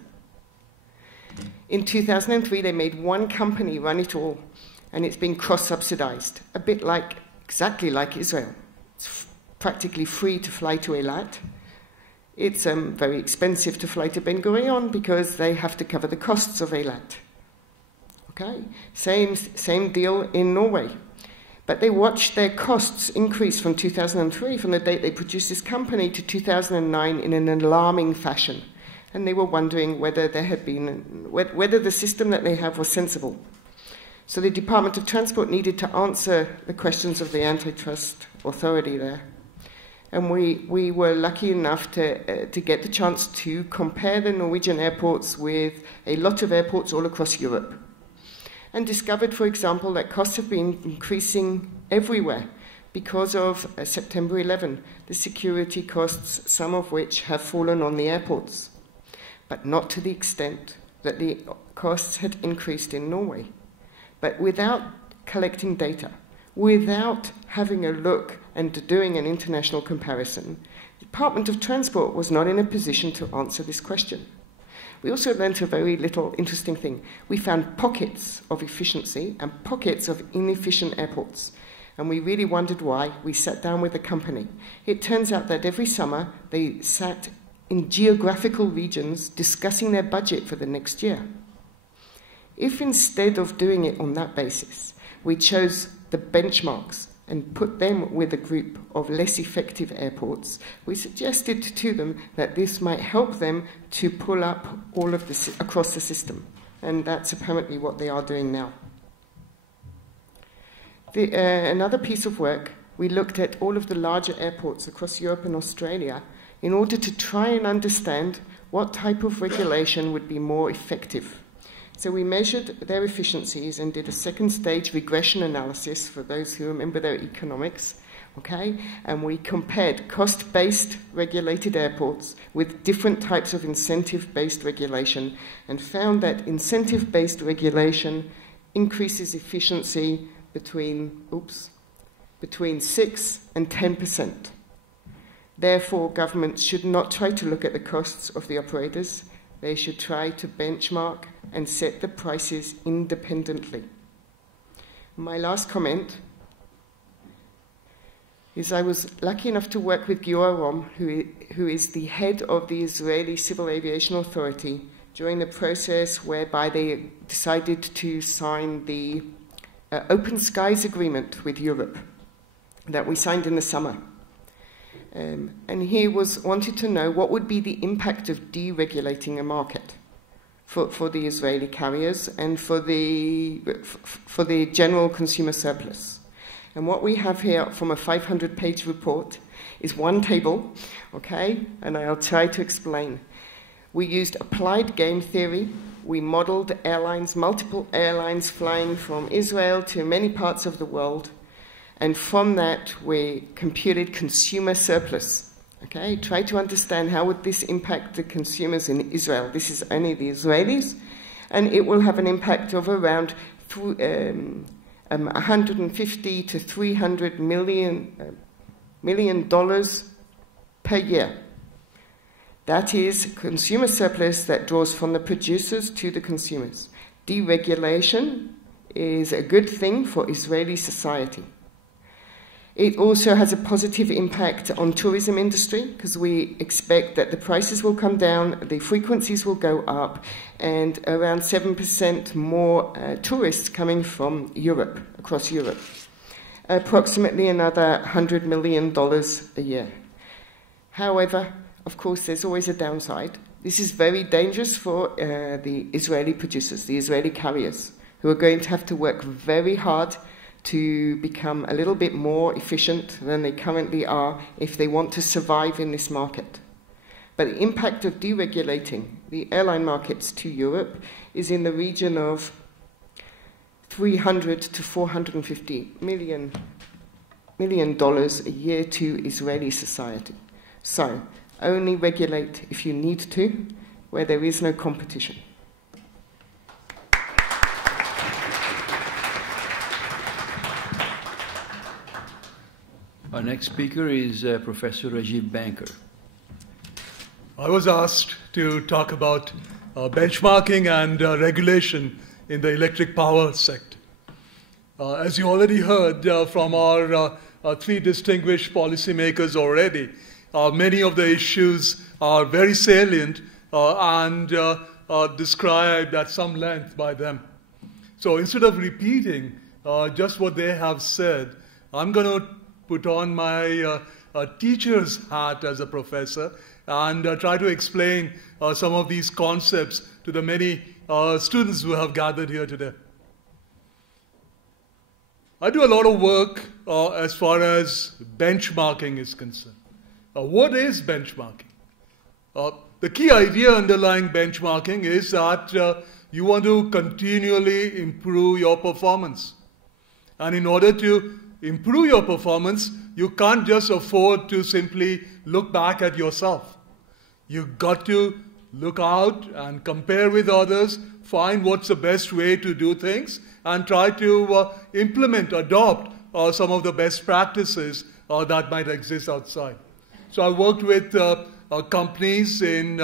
In 2003, they made one company run it all, and it's been cross-subsidized, a bit like, exactly like Israel. It's practically free to fly to Eilat. It's very expensive to fly to Ben Gurion because they have to cover the costs of Eilat. Okay, same deal in Norway. But they watched their costs increase from 2003, from the date they produced this company, to 2009 in an alarming fashion. And they were wondering whether whether the system that they have was sensible. So the Department of Transport needed to answer the questions of the antitrust authority there. And we were lucky enough to get the chance to compare the Norwegian airports with a lot of airports all across Europe. and discovered, for example, that costs have been increasing everywhere because of September 11, the security costs, some of which have fallen on the airports, but not to the extent that the costs had increased in Norway. But without collecting data, without having a look and doing an international comparison, the Department of Transport was not in a position to answer this question. We also learned a very little interesting thing. We found pockets of efficiency and pockets of inefficient airports. And we really wondered why. We sat down with the company. It turns out that every summer they sat in geographical regions discussing their budget for the next year. If instead of doing it on that basis, we chose the benchmarks and put them with a group of less effective airports, we suggested to them that this might help them to pull up all of this across the system. And that's apparently what they are doing now. Another piece of work, we looked at all of the larger airports across Europe and Australia in order to try and understand what type of regulation would be more effective. So we measured their efficiencies and did a second stage regression analysis for those who remember their economics, okay? And we compared cost-based regulated airports with different types of incentive-based regulation and found that incentive-based regulation increases efficiency between 6 and 10%. Therefore, governments should not try to look at the costs of the operators. They should try to benchmark and set the prices independently. My last comment is I was lucky enough to work with Giora, who is the head of the Israeli Civil Aviation Authority, during the process whereby they decided to sign the Open Skies Agreement with Europe that we signed in the summer. And he wanted to know what would be the impact of deregulating a market for the Israeli carriers and for the general consumer surplus. And what we have here from a 500-page report is one table, okay? And I'll try to explain. We used applied game theory. We modeled airlines, multiple airlines flying from Israel to many parts of the world. And from that, we computed consumer surplus. Okay, try to understand how would this impact the consumers in Israel. This is only the Israelis, and it will have an impact of around 150 to 300 million dollars per year. That is consumer surplus that draws from the producers to the consumers. Deregulation is a good thing for Israeli society. It also has a positive impact on tourism industry because we expect that the prices will come down, the frequencies will go up, and around 7% more tourists coming from Europe, across Europe. Approximately another $100 million a year. However, of course, there's always a downside. This is very dangerous for the Israeli producers, the Israeli carriers, who are going to have to work very hard to become a little bit more efficient than they currently are if they want to survive in this market. But the impact of deregulating the airline markets to Europe is in the region of $300 to $450 million a year to Israeli society. So, only regulate if you need to, where there is no competition. Our next speaker is Professor Rajiv Banker. I was asked to talk about benchmarking and regulation in the electric power sector. As you already heard from our three distinguished policymakers already, many of the issues are very salient and described at some length by them. So instead of repeating just what they have said, I'm going to put on my teacher's hat as a professor and try to explain some of these concepts to the many students who have gathered here today. I do a lot of work as far as benchmarking is concerned. What is benchmarking? The key idea underlying benchmarking is that you want to continually improve your performance. And in order to improve your performance, you can't just afford to simply look back at yourself. You've got to look out and compare with others, find what's the best way to do things, and try to adopt some of the best practices that might exist outside. So I worked with companies in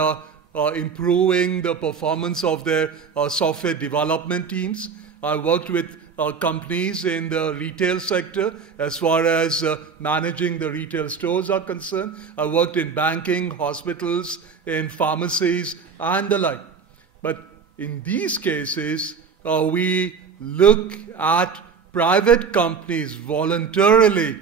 improving the performance of their software development teams. I worked with companies in the retail sector as far as managing the retail stores are concerned. I worked in banking, hospitals, in pharmacies, and the like. But in these cases, we look at private companies voluntarily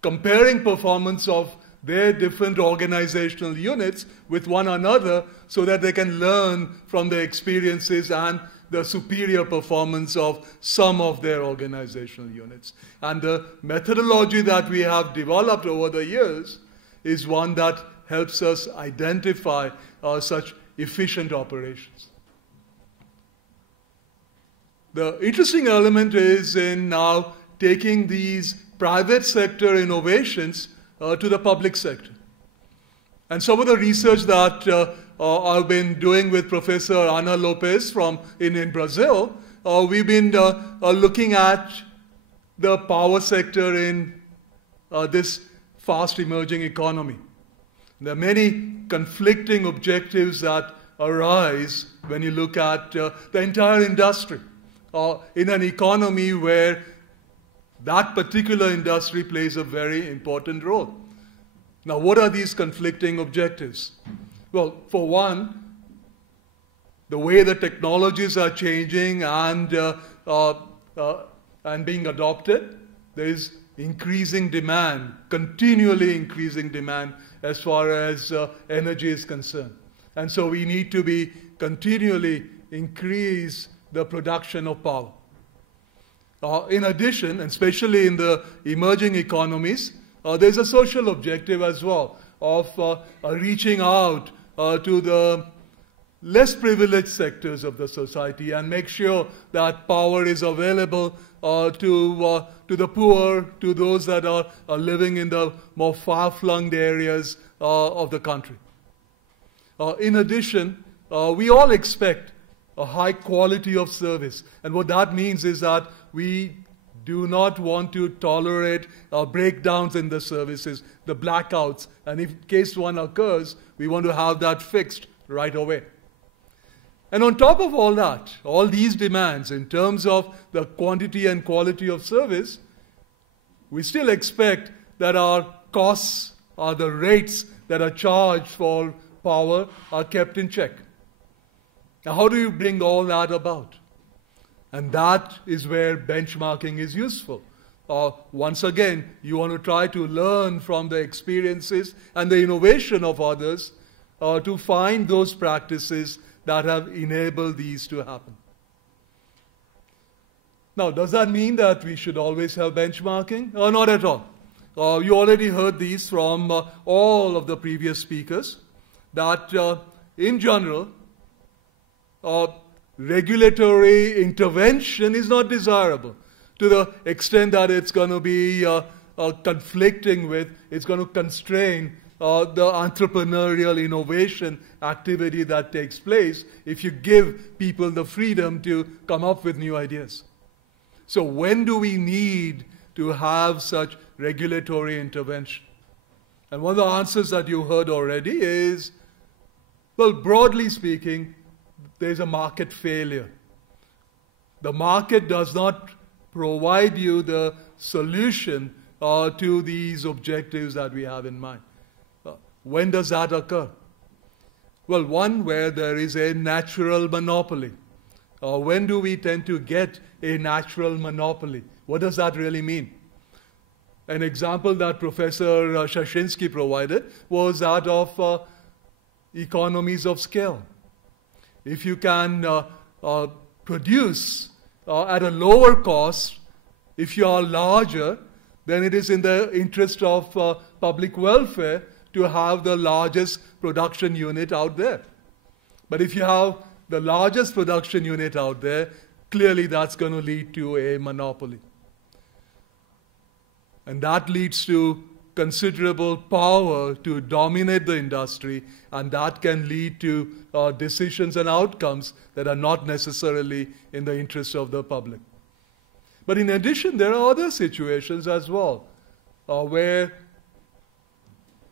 comparing performance of their different organizational units with one another so that they can learn from the experiences and the superior performance of some of their organizational units. And the methodology that we have developed over the years is one that helps us identify such efficient operations. The interesting element is in now taking these private sector innovations to the public sector. And some of the research that I've been doing with Professor Ana Lopez in Brazil, we've been looking at the power sector in this fast emerging economy. There are many conflicting objectives that arise when you look at the entire industry in an economy where that particular industry plays a very important role. Now, what are these conflicting objectives? Well, for one, the way the technologies are changing and being adopted, there is increasing demand, continually increasing demand as far as energy is concerned. And so we need to be continually increase the production of power. In addition, and especially in the emerging economies, there's a social objective as well of reaching out to the less privileged sectors of the society and make sure that power is available to the poor, to those that are living in the more far-flung areas of the country. In addition, we all expect a high quality of service. And what that means is that we do not want to tolerate breakdowns in the services, the blackouts. And if in case one occurs, we want to have that fixed right away. And on top of all that, all these demands in terms of the quantity and quality of service, we still expect that our costs, the rates that are charged for power are kept in check. Now, how do you bring all that about? And that is where benchmarking is useful. Once again, you want to try to learn from the experiences and the innovation of others to find those practices that have enabled these to happen. Now, does that mean that we should always have benchmarking? Not at all. You already heard these from all of the previous speakers, that in general, regulatory intervention is not desirable to the extent that it's going to be conflicting with, it's going to constrain the entrepreneurial innovation activity that takes place if you give people the freedom to come up with new ideas. So when do we need to have such regulatory intervention? And one of the answers that you heard already is, well, broadly speaking, there's a market failure. The market does not provide you the solution to these objectives that we have in mind. When does that occur? Well, one, where there is a natural monopoly. When do we tend to get a natural monopoly? What does that really mean? An example that Professor Shashinsky provided was that of economies of scale. If you can produce at a lower cost, if you are larger, then it is in the interest of public welfare to have the largest production unit out there. But if you have the largest production unit out there, clearly that's going to lead to a monopoly. And that leads to considerable power to dominate the industry, and that can lead to decisions and outcomes that are not necessarily in the interest of the public. But in addition, there are other situations as well, where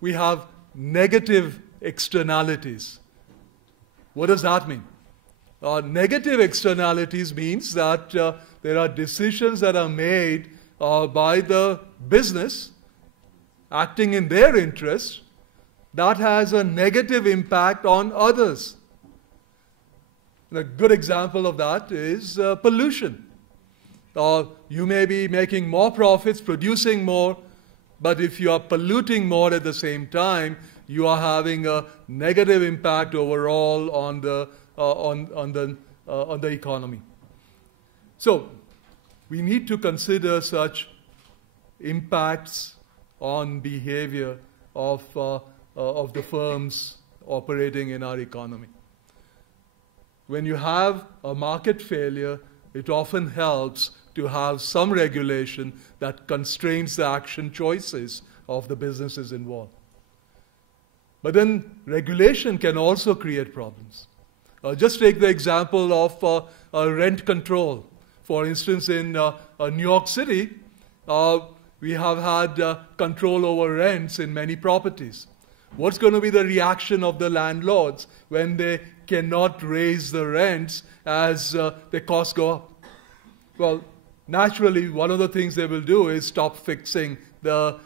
we have negative externalities. What does that mean? Negative externalities means that there are decisions that are made by the business acting in their interest that has a negative impact on others. And a good example of that is pollution. You may be making more profits, producing more, but if you are polluting more at the same time, you are having a negative impact overall on the economy. So we need to consider such impacts on behavior of the firms operating in our economy. When you have a market failure, it often helps to have some regulation that constrains the action choices of the businesses involved. But then regulation can also create problems. Just take the example of rent control. For instance, in New York City, we have had control over rents in many properties. What's going to be the reaction of the landlords when they cannot raise the rents as the costs go up? Well, naturally, one of the things they will do is stop fixing the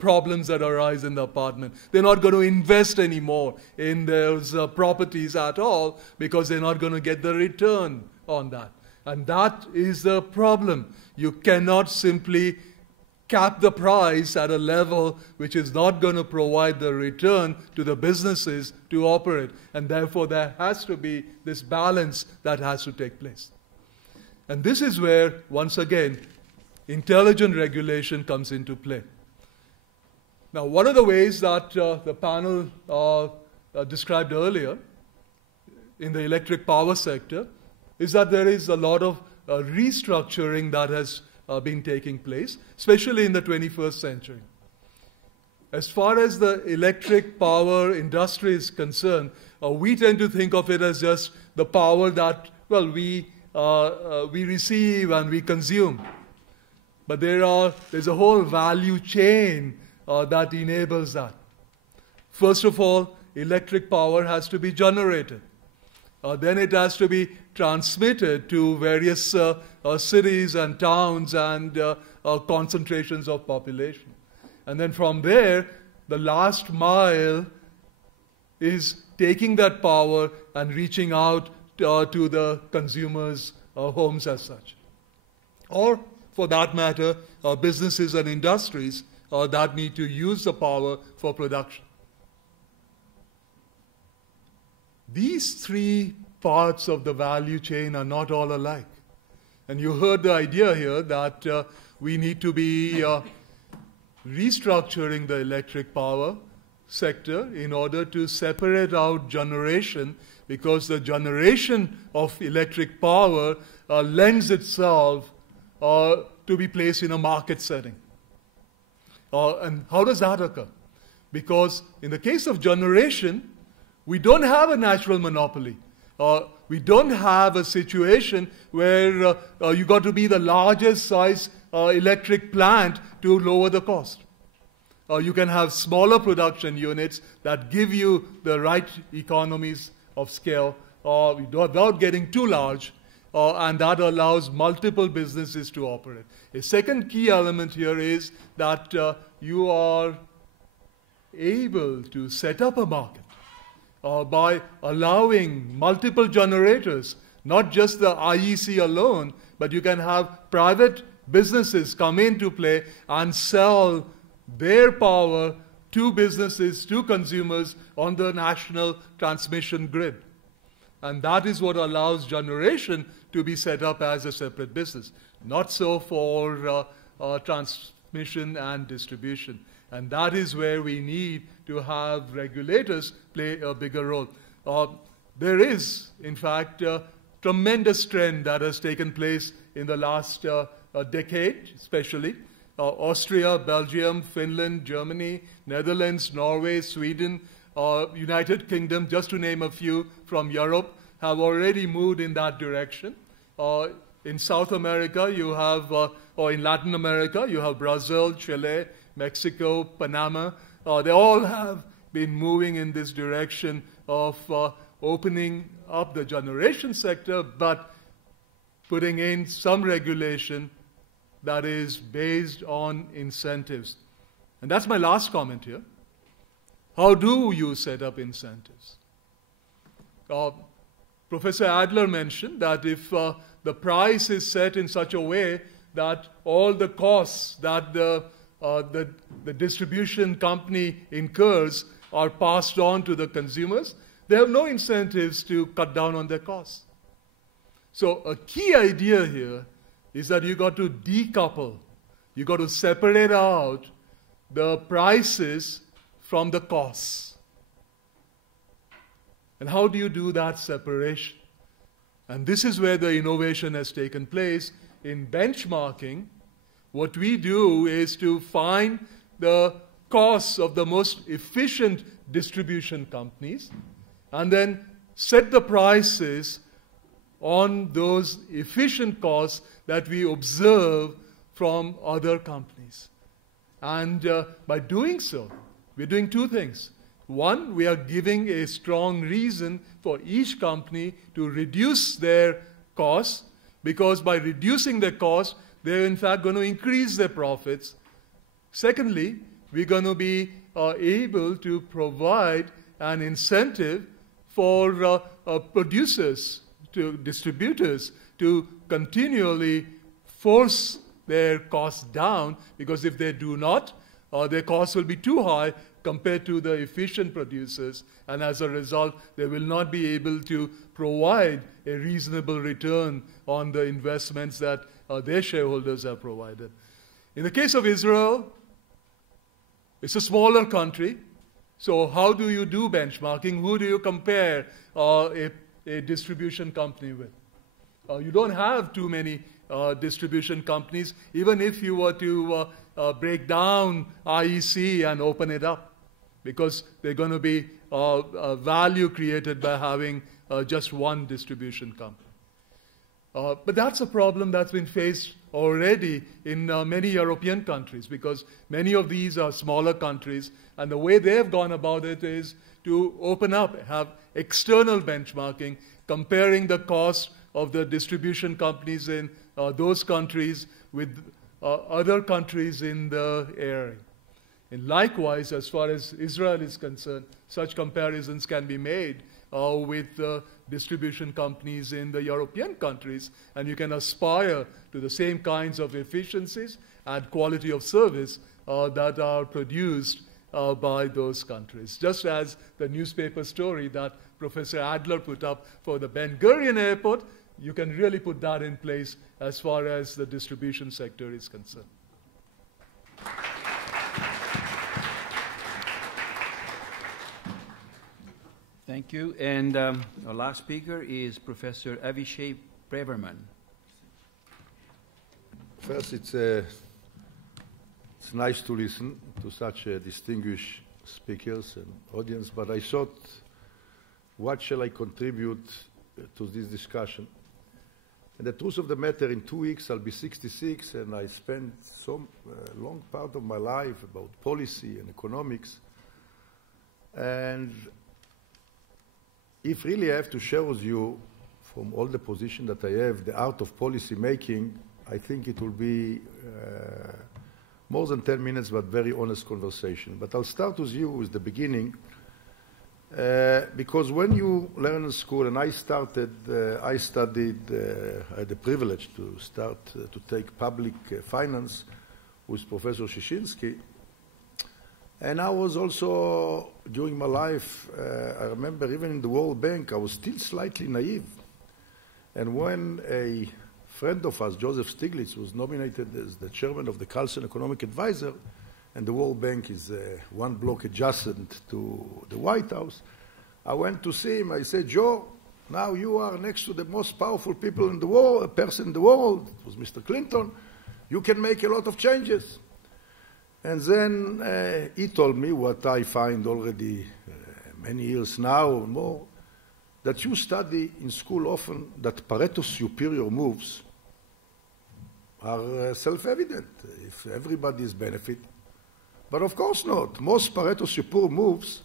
problems that arise in the apartment. They're not going to invest anymore in those properties at all because they're not going to get the return on that. And that is the problem. You cannot simply cap the price at a level which is not going to provide the return to the businesses to operate. And therefore, there has to be this balance that has to take place. And this is where, once again, intelligent regulation comes into play. Now, one of the ways that the panel described earlier in the electric power sector is that there is a lot of restructuring that has been taking place, especially in the 21st century. As far as the electric power industry is concerned, we tend to think of it as just the power that, well, we receive and we consume. But there's a whole value chain that enables that. First of all, electric power has to be generated. Then it has to be transmitted to various cities and towns and concentrations of population. And then from there, the last mile is taking that power and reaching out to the consumers' homes as such. Or, for that matter, businesses and industries that need to use the power for production. These three parts of the value chain are not all alike. And you heard the idea here that we need to be restructuring the electric power sector in order to separate out generation, because the generation of electric power lends itself to be placed in a market setting. And how does that occur? Because in the case of generation, we don't have a natural monopoly. We don't have a situation where you got to be the largest size electric plant to lower the cost. You can have smaller production units that give you the right economies of scale without getting too large, and that allows multiple businesses to operate. A second key element here is that you are able to set up a market by allowing multiple generators, not just the IEC alone, but you can have private businesses come into play and sell their power to businesses, to consumers on the national transmission grid. And that is what allows generation to be set up as a separate business. Not so for transmission and distribution. And that is where we need to have regulators play a bigger role. there is, in fact, a tremendous trend that has taken place in the last decade, especially. Austria, Belgium, Finland, Germany, Netherlands, Norway, Sweden, United Kingdom, just to name a few from Europe, have already moved in that direction. In South America, you have, or in Latin America, you have Brazil, Chile, Mexico, Panama. They all have been moving in this direction of opening up the generation sector, but putting in some regulation that is based on incentives. And that's my last comment here. How do you set up incentives? Professor Adler mentioned that if the price is set in such a way that all the costs that the distribution company incurs are passed on to the consumers, they have no incentives to cut down on their costs. So a key idea here is that you got to decouple. You got to separate out the prices from the costs. And how do you do that separation? And this is where the innovation has taken place. In benchmarking, what we do is to find the costs of the most efficient distribution companies and then set the prices on those efficient costs that we observe from other companies. And by doing so, we're doing two things. One, we are giving a strong reason for each company to reduce their costs, because by reducing their costs, they're in fact going to increase their profits. Secondly, we're going to be able to provide an incentive for producers, to distributors, to continually force their costs down, because if they do not, their costs will be too high compared to the efficient producers, and as a result, they will not be able to provide a reasonable return on the investments that their shareholders have provided. In the case of Israel, it's a smaller country, so how do you do benchmarking? Who do you compare a distribution company with? You don't have too many distribution companies, even if you were to break down IEC and open it up, because they're going to be value created by having just one distribution company. But that's a problem that's been faced already in many European countries, because many of these are smaller countries, and the way they've gone about it is to open up, have external benchmarking, comparing the cost of the distribution companies in those countries with other countries in the area. And likewise, as far as Israel is concerned, such comparisons can be made with distribution companies in the European countries, and you can aspire to the same kinds of efficiencies and quality of service that are produced by those countries. Just as the newspaper story that Professor Adler put up for the Ben Gurion Airport, you can really put that in place as far as the distribution sector is concerned. Thank you. And our last speaker is Professor Avishai Braverman. First, it's nice to listen to such distinguished speakers and audience, but I thought, what shall I contribute to this discussion? And the truth of the matter, in 2 weeks I'll be 66, and I spent some long part of my life about policy and economics. And if really I have to share with you, from all the position that I have, the art of policy making, I think it will be more than 10 minutes, but very honest conversation. But I'll start with you with the beginning, because when you learn in school, and I studied, I had the privilege to start to take public finance with Professor Szyszynski. And I was also, during my life, I remember even in the World Bank, I was still slightly naive. And when a friend of us, Joseph Stiglitz, was nominated as the chairman of the Carlson Economic Advisor, and the World Bank is one block adjacent to the White House, I went to see him. I said, Joe, now you are next to the most powerful people in the world, person in the world. It was Mr. Clinton. You can make a lot of changes. And then he told me what I find already many years now or more, that you study in school often that Pareto's superior moves are self-evident, if everybody is benefit. But of course not. Most Pareto's superior moves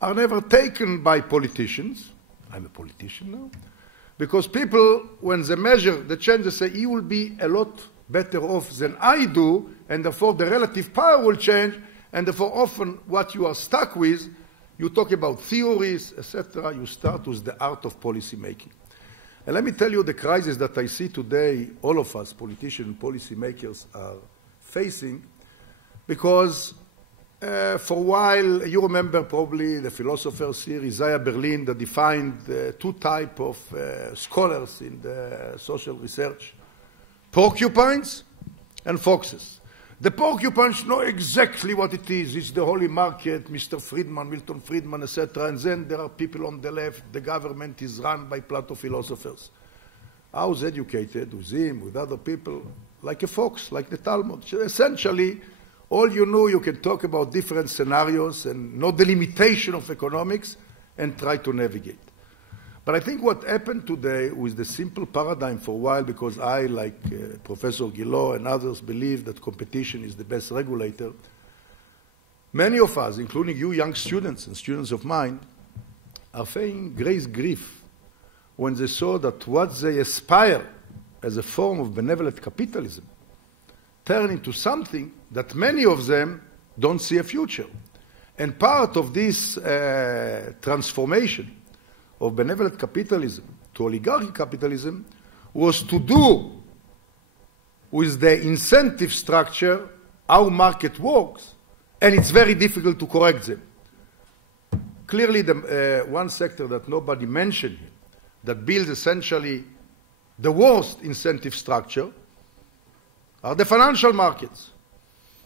are never taken by politicians. I'm a politician now. Because people, when they measure the change, they say, he will be a lot better off than I do, and therefore the relative power will change, and therefore often what you are stuck with, you talk about theories, etc., you start with the art of policy making. And let me tell you the crisis that I see today, all of us, politicians and policy makers, are facing, because for a while, you remember probably the philosophers here, Isaiah Berlin, that defined two types of scholars in the social research, porcupines and foxes. The porcupines know exactly what it is. It's the holy market, Mr. Friedman, Milton Friedman, etc. And then there are people on the left. The government is run by Plato philosophers. I was educated with him, with other people, like a fox, like the Talmud. Essentially, all you know, you can talk about different scenarios and know the limitation of economics and try to navigate. But I think what happened today with the simple paradigm for a while, because I, like Professor Gillot and others, believe that competition is the best regulator, many of us, including you young students and students of mine, are feeling great grief when they saw that what they aspire as a form of benevolent capitalism turned into something that many of them don't see a future. And part of this transformation of benevolent capitalism to oligarchic capitalism was to do with the incentive structure how market works, and it's very difficult to correct them. Clearly, the one sector that nobody mentioned here, that builds essentially the worst incentive structure, are the financial markets.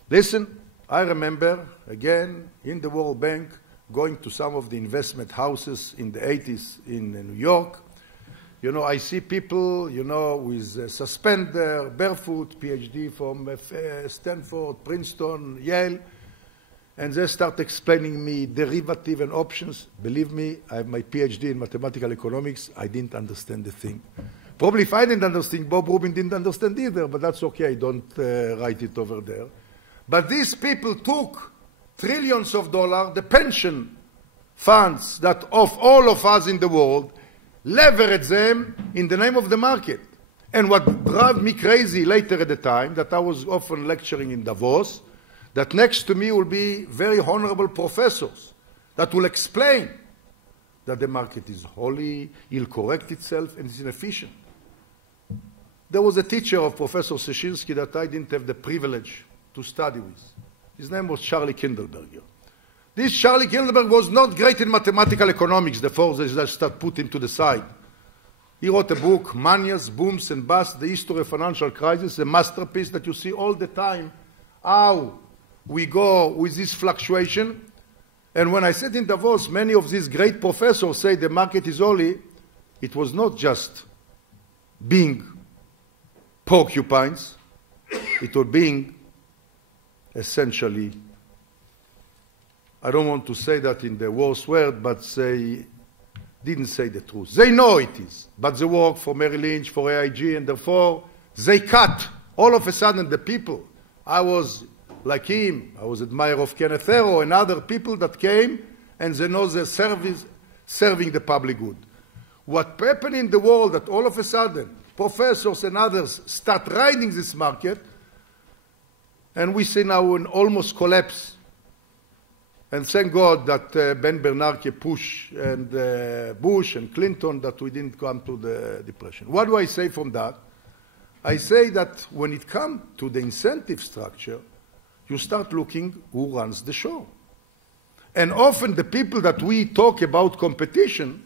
Listen, I remember, again, in the World Bank, going to some of the investment houses in the 80s in New York. You know, I see people, you know, with suspender, barefoot, PhD from Stanford, Princeton, Yale, and they start explaining me derivative and options. Believe me, I have my PhD in mathematical economics. I didn't understand the thing. Probably if I didn't understand, Bob Rubin didn't understand either, but that's okay. I don't write it over there. But these people took trillions of dollars, the pension funds that of all of us in the world, leverage them in the name of the market. And what drove me crazy later at the time, that I was often lecturing in Davos, that next to me will be very honorable professors that will explain that the market is holy, it'll correct itself, and it's inefficient. There was a teacher of Professor Szyszynski that I didn't have the privilege to study with. His name was Charlie Kindleberger. This Charlie Kindleberger was not great in mathematical economics, therefore they just put him to the side. He wrote a book, Manias, Booms and Busts, The History of Financial Crisis, a masterpiece that you see all the time, how we go with this fluctuation. And when I said in Davos, many of these great professors say the market is holy, it was not just being porcupines, it was being essentially, I don't want to say that in the worst word, but they didn't say the truth. They know it is, but they work for Merrill Lynch, for AIG, and therefore they cut. All of a sudden the people, I was like him, I was admirer of Kenneth Arrow and other people that came, and they know they're serving the public good. What happened in the world that all of a sudden professors and others start riding this market, and we see now an almost collapse. And thank God that Ben Bernanke pushed, and Bush and Clinton, that we didn't come to the depression. What do I say from that? I say that when it comes to the incentive structure, you start looking who runs the show. And often the people that we talk about competition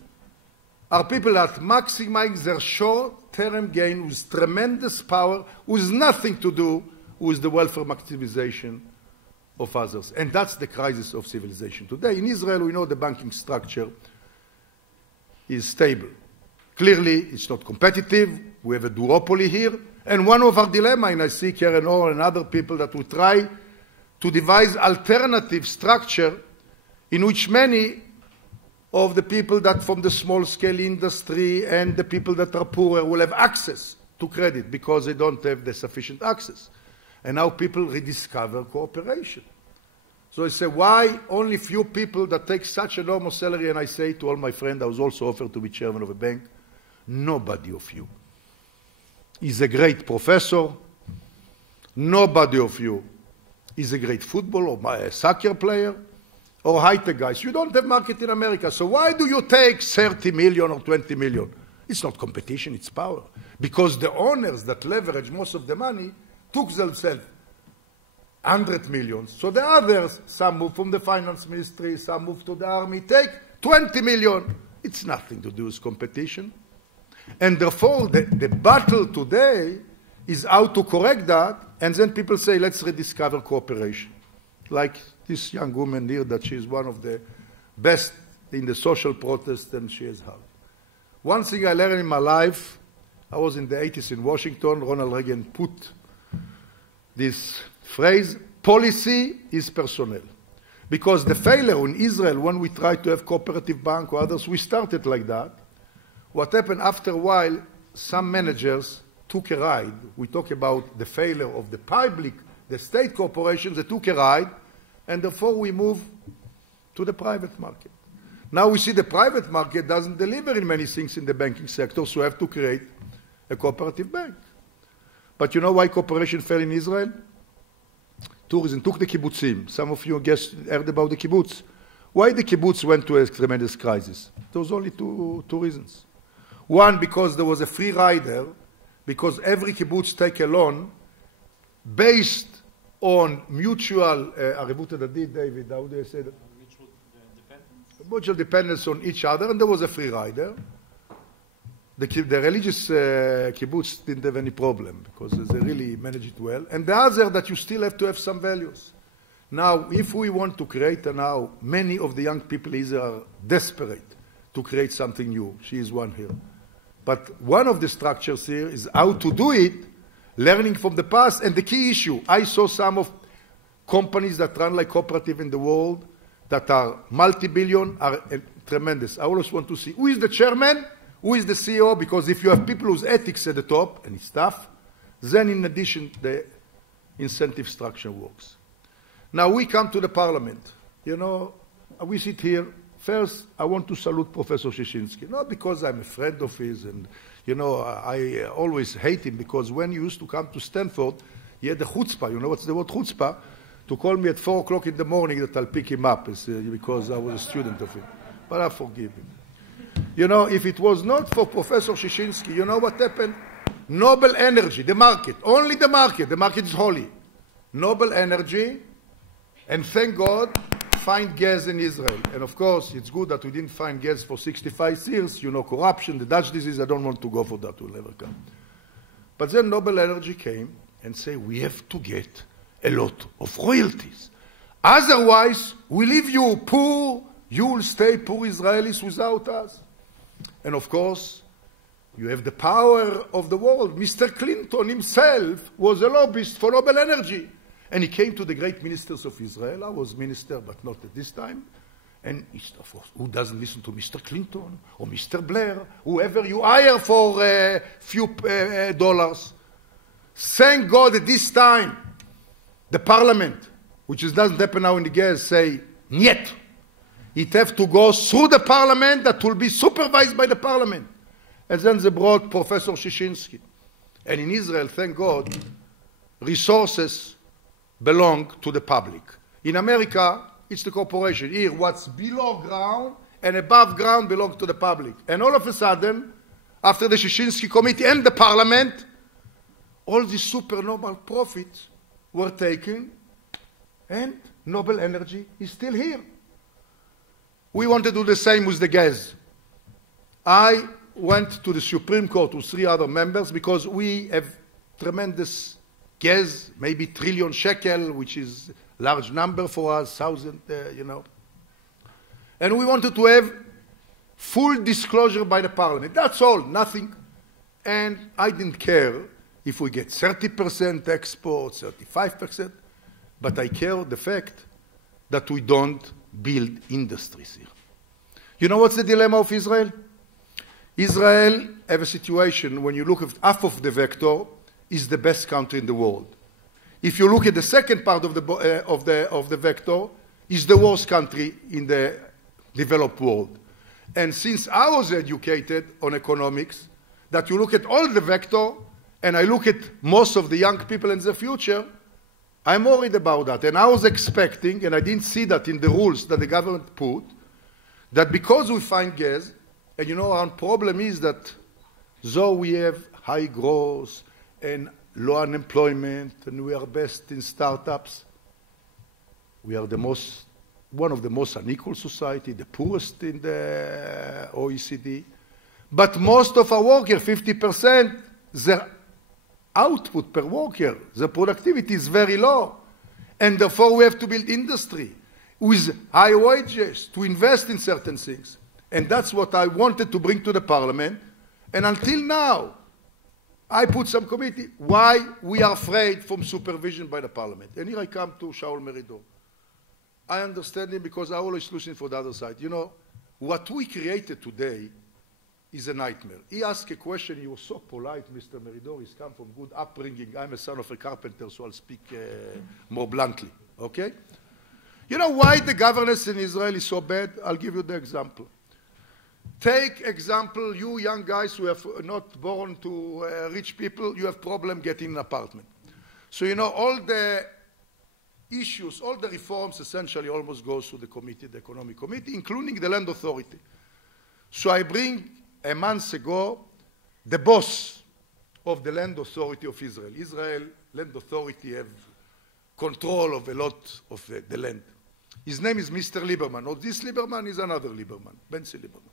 are people that maximize their short-term gain with tremendous power, with nothing to do with the welfare maximization of others. And that's the crisis of civilization today. In Israel, we know the banking structure. is stable. Clearly, it's not competitive. We have a duopoly here. And one of our dilemma, and I see Karen Orr and other people that will try to devise alternative structure in which many of the people that from the small-scale industry and the people that are poorer will have access to credit because they don't have the sufficient access. And now people rediscover cooperation. So I say, why only few people that take such enormous salary? And I say to all my friends, I was also offered to be chairman of a bank, nobody of you is a great professor. Nobody of you is a great football or a soccer player or high-tech guys. You don't have market in America. So why do you take 30 million or 20 million? It's not competition, it's power. Because the owners that leverage most of the money took themselves 100 million. So the others, some move from the finance ministry, some move to the army, take 20 million. It's nothing to do with competition. And therefore, the battle today is how to correct that, and then people say, let's rediscover cooperation. Like this young woman here, that she is one of the best in the social protest, and she has helped. One thing I learned in my life, I was in the 80s in Washington, Ronald Reagan put this phrase, policy is personnel. Because the failure in Israel, when we tried to have cooperative bank or others, we started like that. What happened after a while, some managers took a ride. We talk about the failure of the public, the state corporations, they took a ride, and therefore we move to the private market. Now we see the private market doesn't deliver in many things in the banking sector, so we have to create a cooperative bank. But you know why cooperation fell in Israel? Tourism took the kibbutzim. Some of you heard about the kibbutz. Why the kibbutz went to a tremendous crisis? There was only two reasons. One, because there was a free rider, because every kibbutz take a loan based on mutual, ערבות הדדית, David, how do you say that? Mutual dependence. Mutual dependence on each other, and there was a free rider. The religious kibbutz didn't have any problem because they really managed it well. And the other, that you still have to have some values. Now, if we want to create, now many of the young people are desperate to create something new. She is one here. But one of the structures here is how to do it, learning from the past. And the key issue, I saw some of companies that run like cooperative in the world that are multi-billion, are tremendous. I always want to see who is the chairman, who is the CEO, because if you have people whose ethics at the top, and it's tough, then in addition, the incentive structure works. Now we come to the parliament. You know, we sit here. First, I want to salute Professor Shishinsky, not because I'm a friend of his, and, you know, I always hate him, because when he used to come to Stanford, he had the chutzpah, you know what's the word chutzpah, to call me at 4 o'clock in the morning that I'll pick him up, because I was a student of him. But I forgive him. You know, if it was not for Professor Shishinsky, you know what happened? Noble energy, the market, only the market is holy. Noble energy, and thank God, find gas in Israel. And of course, it's good that we didn't find gas for 65 years. You know, corruption, the Dutch disease, I don't want to go for that, will never come. But then Noble Energy came and said, we have to get a lot of royalties. Otherwise, we leave you poor, you will stay poor Israelis without us. And of course, you have the power of the world. Mr. Clinton himself was a lobbyist for Noble Energy. And he came to the great ministers of Israel. I was minister, but not at this time. And of course, who doesn't listen to Mr. Clinton or Mr. Blair, whoever you hire for a few dollars? Thank God at this time, the parliament, which doesn't happen now in the gas, say, niet. It has to go through the parliament that will be supervised by the parliament. And then they brought Professor Shishinsky. And in Israel, thank God, resources belong to the public. In America, it's the corporation. Here, what's below ground and above ground belongs to the public. And all of a sudden, after the Shishinsky Committee and the parliament, all these supernormal profits were taken, and Noble Energy is still here. We want to do the same with the gas. I went to the Supreme Court with 3 other members because we have tremendous gas, maybe $1 trillion shekel, which is a large number for us, 1,000, you know. And we wanted to have full disclosure by the parliament. That's all, nothing. And I didn't care if we get 30% exports, 35%, but I care the fact that we don't build industries here. You know what's the dilemma of Israel? Israel have a situation, when you look at half of the vector, is the best country in the world. If you look at the second part of the vector, is the worst country in the developed world. And since I was educated on economics, that you look at all the vector, and I look at most of the young people in the future, I'm worried about that. And I was expecting, and I didn't see that in the rules that the government put, that because we find gas, and you know our problem is that though we have high growth and low unemployment, and we are best in startups, we are one of the most unequal society, the poorest in the OECD. But most of our workers, 50%, their output per worker, the productivity is very low. And therefore we have to build industry with high wages to invest in certain things. And that's what I wanted to bring to the parliament. And until now, I put some committee why we are afraid from supervision by the parliament. And here I come to Shaul Meridor. I understand him because I always listen for the other side. You know, what we created today is a nightmare. He asked a question. He was so polite, Mr. Meridor. He's come from good upbringing. I'm a son of a carpenter, so I'll speak more bluntly. Okay? You know why the governance in Israel is so bad? I'll give you the example. Take example, you young guys who have not born to rich people, you have problem getting an apartment. So you know all the issues, all the reforms essentially almost goes to the committee, the economic committee, including the land authority. So I bring a month ago the boss of the land authority of Israel. Israel land authority have control of a lot of the land. His name is Mr. Lieberman. Or this Lieberman is another Lieberman, Benzi Lieberman.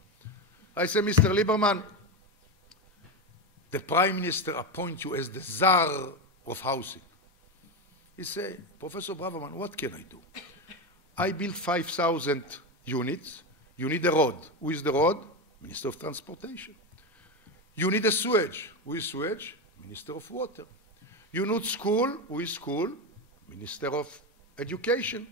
I say, Mr. Lieberman, the Prime Minister appoints you as the Tsar of housing. He said, Professor Braverman, what can I do? I built 5,000 units. You need a road. Who is the road? Minister of Transportation. You need a sewage. Who is sewage? Minister of Water. You need school. Who is school? Minister of Education.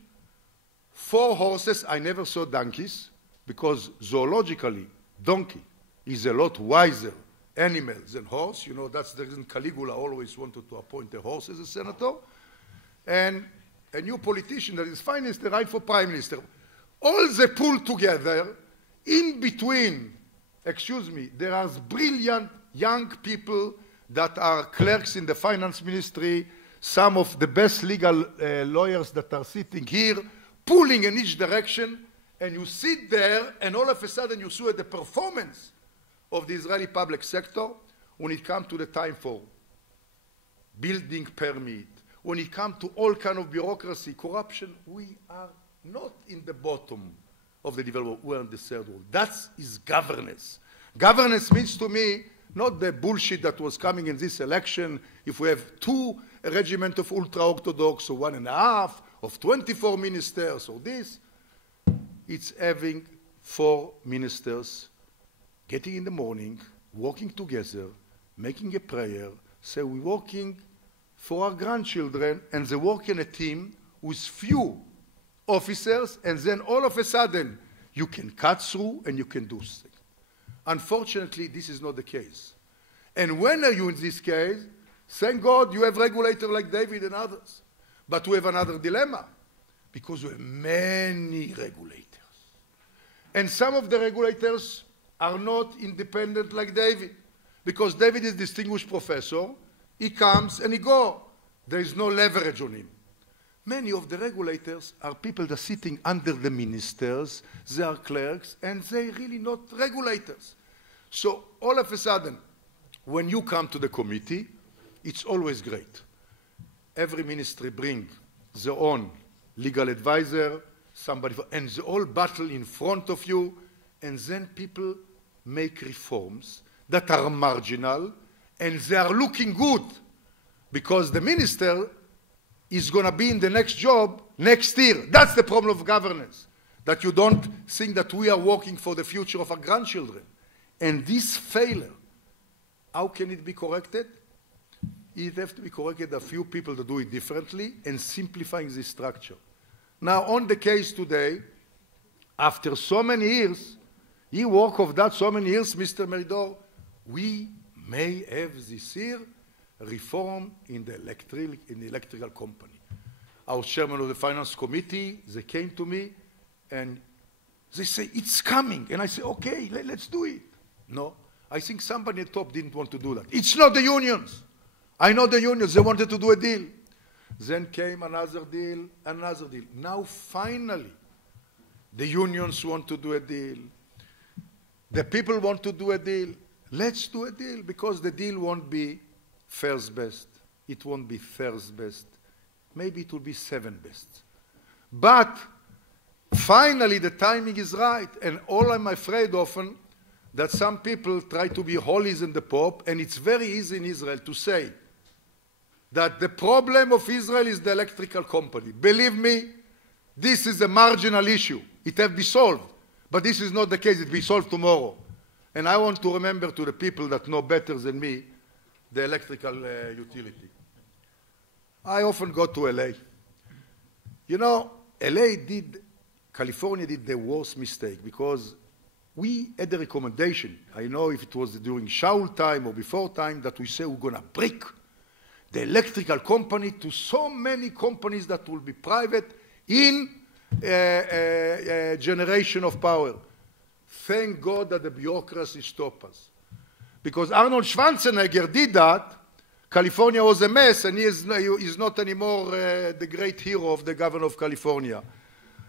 4 horses. I never saw donkeys because zoologically, donkey is a lot wiser animal than horse. You know, that's the reason Caligula always wanted to appoint a horse as a senator. And a new politician that is finance the right for prime minister. All they pull together, in between, excuse me, there are brilliant young people that are clerks in the finance ministry, some of the best legal lawyers that are sitting here, pulling in each direction, and you sit there, and all of a sudden you see the performance of the Israeli public sector when it comes to the time for building permit, when it comes to all kind of bureaucracy, corruption. We are not in the bottom of the development, we're in the third world. That is governance. Governance means to me not the bullshit that was coming in this election, if we have 2 regiments of ultra-Orthodox, or 1.5, of 24 ministers, or this. It's having 4 ministers getting in the morning, working together, making a prayer, say we're working for our grandchildren, and they work in a team with few officers, and then all of a sudden you can cut through and you can do things. Unfortunately, this is not the case. And when are you in this case? Thank God you have regulators like David and others. But we have another dilemma, because we have many regulators. And some of the regulators are not independent like David, because David is a distinguished professor. He comes and he goes. There is no leverage on him. Many of the regulators are people that are sitting under the ministers. They are clerks, and they really not regulators. So all of a sudden, when you come to the committee, it's always great. Every ministry brings their own legal advisor, somebody, and they all battle in front of you, and then people make reforms that are marginal, and they are looking good, because the minister is going to be in the next job next year. That's the problem of governance, that you don't think that we are working for the future of our grandchildren. And this failure, how can it be corrected? It has to be corrected a few people to do it differently and simplifying this structure. Now, on the case today, after so many years, he work of that so many years, Mr. Meridor, we may have this year reform in the electrical company. Our chairman of the finance committee, they came to me and they say, it's coming. And I say, okay, let's do it. No, I think somebody at the top didn't want to do that. It's not the unions. I know the unions, they wanted to do a deal. Then came another deal, another deal. Now finally, the unions want to do a deal. The people want to do a deal. Let's do a deal, because the deal won't be first best. It won't be first best. Maybe it will be 7 best. But finally the timing is right, and all I'm afraid often that some people try to be holier than the Pope, and it's very easy in Israel to say that the problem of Israel is the electrical company. Believe me, this is a marginal issue. It has to be solved. But this is not the case. It will be solved tomorrow. And I want to remember to the people that know better than me the electrical utility. I often go to LA. You know, California did the worst mistake, because we had a recommendation. I know if it was during Shaul time or before time, that we say we're going to break the electrical company to so many companies that will be private in generation of power. Thank God that the bureaucracy stopped us. Because Arnold Schwarzenegger did that, California was a mess, and he is not anymore the great hero of the governor of California.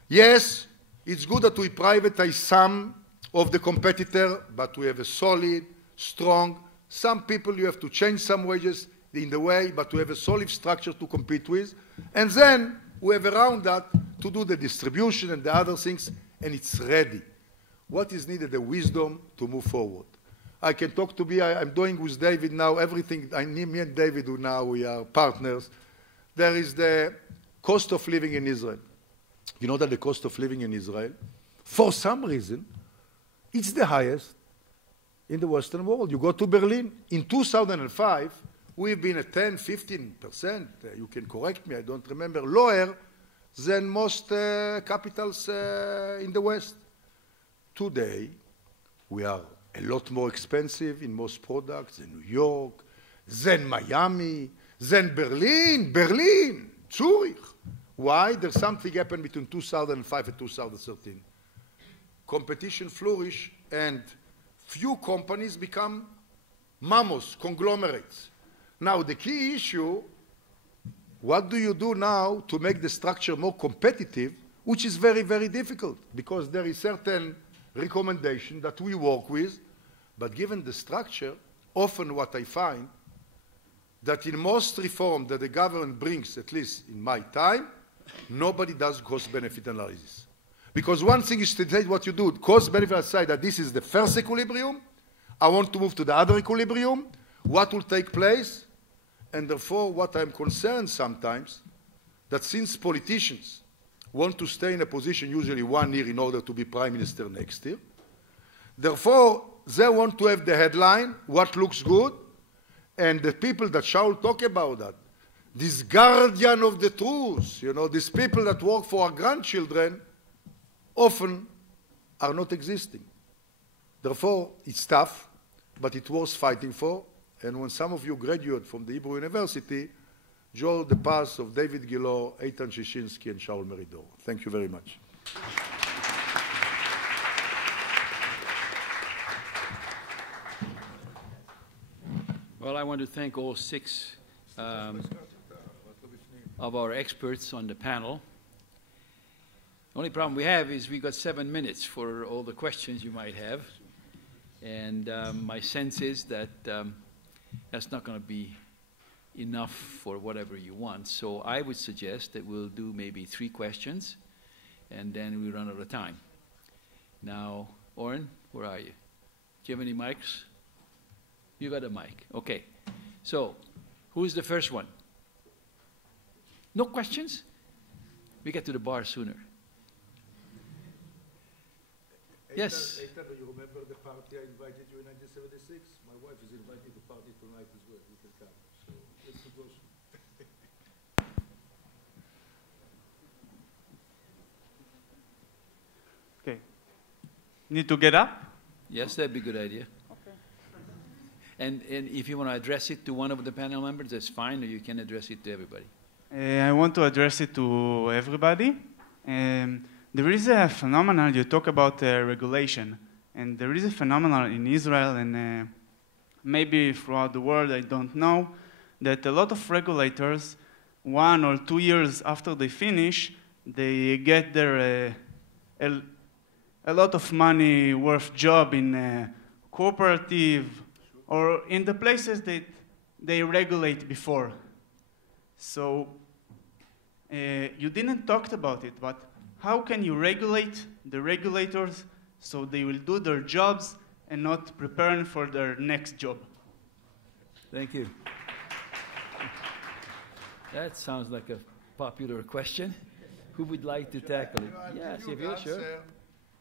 Yes, it's good that we privatize some of the competitor, but we have a solid, strong, some people you have to change some wages in the way, but we have a solid structure to compete with. And then we have around that to do the distribution and the other things, and it's ready. What is needed? The wisdom to move forward. I can talk to me, I'm doing with David now everything, me and David now, we are partners. There is the cost of living in Israel. You know that the cost of living in Israel, for some reason, it's the highest in the Western world. You go to Berlin. In 2005, we've been at 10, 15%, you can correct me, I don't remember, lower than most capitals in the West. Today, we are a lot more expensive in most products than New York, than Miami, than Berlin, Zurich. Why? There's something happened between 2005 and 2013. Competition flourished, and few companies become mammoths, conglomerates. Now, the key issue, what do you do now to make the structure more competitive, which is very, very difficult, because there is certain recommendation that we work with, but given the structure, often what I find, that in most reform that the government brings, at least in my time, nobody does cost-benefit analysis. Because one thing is to say what you do, cost-benefit aside, that this is the first equilibrium, I want to move to the other equilibrium, what will take place, and therefore what I'm concerned sometimes, that since politicians want to stay in a position usually 1 year in order to be prime minister next year, therefore they want to have the headline, what looks good, and the people that Shaul talk about that, this guardian of the truth, you know, these people that work for our grandchildren, often are not existing. Therefore, it's tough, but it was fighting for. And when some of you graduate from the Hebrew University, join the path of David Gilor, Eitan Shishinsky, and Shaul Meridor. Thank you very much. Well, I want to thank all 6 of our experts on the panel. The only problem we have is we've got 7 minutes for all the questions you might have. And my sense is that that's not going to be enough for whatever you want. So I would suggest that we'll do maybe 3 questions, and then we run out of time. Now, Oren, where are you? Do you have any mics? You got a mic. Okay. So, who's the first one? No questions? We get to the bar sooner. Yes. Eitan, you remember the party I invited you in 1976? My wife is inviting the party tonight as well. You can come. So let's go. Okay. Need to get up? Yes, that'd be a good idea. Okay. And if you want to address it to one of the panel members, that's fine, or you can address it to everybody. I want to address it to everybody. There is a phenomenon, you talk about regulation, and there is a phenomenon in Israel and maybe throughout the world, I don't know, that a lot of regulators, 1 or 2 years after they finish, they get their a lot of money worth job in cooperative or in the places that they regulate before. So you didn't talk about it, but how can you regulate the regulators so they will do their jobs and not preparing for their next job? Thank you. That sounds like a popular question. Who would like to tackle it? Yes, if you're sure.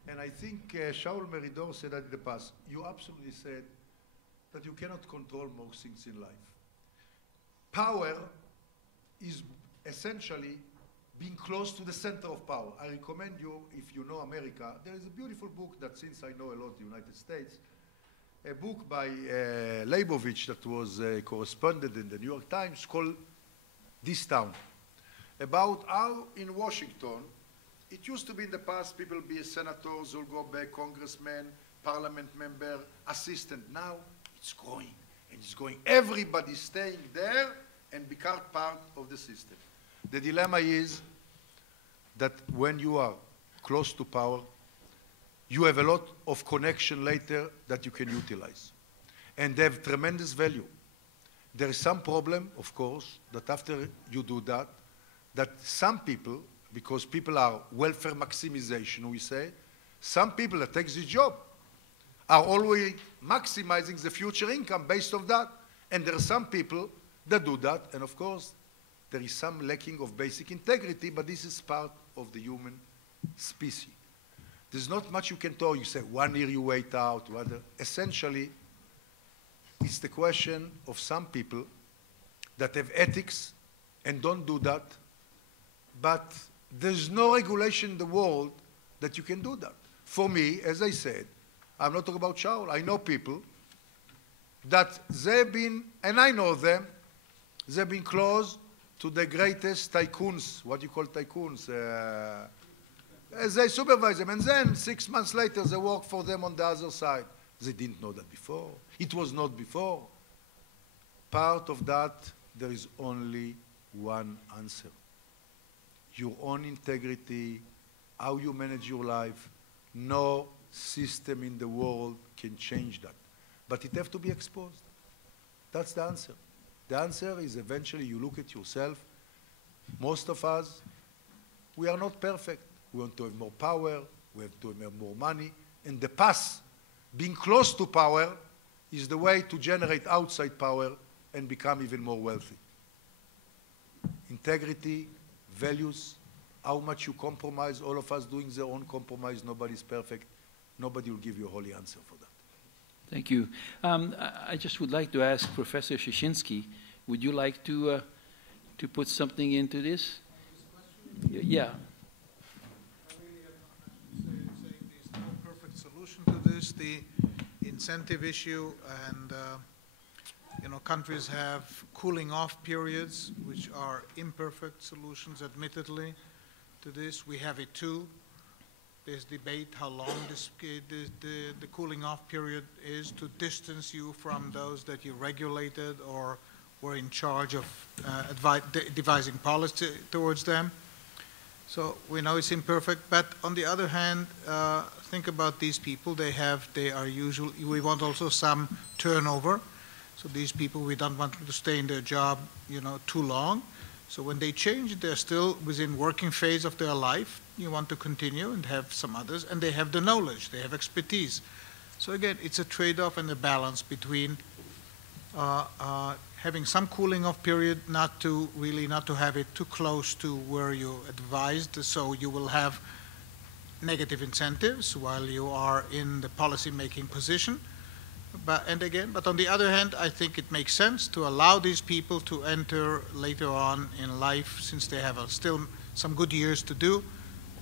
And I think Shaul Meridor said that in the past. You absolutely said that you cannot control most things in life. Power is essentially being close to the center of power. I recommend you, if you know America, there is a beautiful book that, since I know a lot of the United States, a book by Leibovich that was correspondent in the New York Times called This Town, about how in Washington, it used to be in the past people be senators, will go back, congressmen, parliament member, assistant. Now it's growing, and it's going. Everybody's staying there and become part of the system. The dilemma is that when you are close to power, you have a lot of connection later that you can utilize. And they have tremendous value. There is some problem, of course, that after you do that some people, because people are welfare maximization, we say, some people that take this job are always maximizing the future income based on that. And there are some people that do that, and of course, there is some lacking of basic integrity, but this is part of the human species. There's not much you can tell. You say 1 year you wait out, essentially, it's the question of some people that have ethics and don't do that, but there's no regulation in the world that you can do that. For me, as I said, I'm not talking about Shaul. I know people that they've been, and I know them, they've been close to the greatest tycoons. What do you call tycoons? They supervise them, and then 6 months later they work for them on the other side. They didn't know that before. It was not before. Part of that, there is only one answer. Your own integrity, how you manage your life. No system in the world can change that. But it has to be exposed. That's the answer. The answer is eventually you look at yourself. Most of us, we are not perfect. We want to have more power. We have to have more money. In the past, being close to power is the way to generate outside power and become even more wealthy. Integrity, values, how much you compromise, all of us doing their own compromise, nobody's perfect. Nobody will give you a holy answer for that. Thank you. I just would like to ask Professor Shishinsky, would you like to put something into this? Yeah. There's no perfect solution to this. The incentive issue, and countries have cooling off periods, which are imperfect solutions, admittedly, to this. We have it too. There's debate how long the cooling off period is to distance you from those that you regulated or were in charge of devising policy towards them. So we know it's imperfect, but on the other hand, think about these people. They are usually, we want also some turnover. So these people, we don't want them to stay in their job, too long. So when they change, they're still within working phase of their life. You want to continue and have some others, and they have the knowledge, they have expertise. So again, it's a trade-off and a balance between having some cooling off period, not to have it too close to where you advised, so you will have negative incentives while you are in the policy-making position. But on the other hand, I think it makes sense to allow these people to enter later on in life, since they have still some good years to do.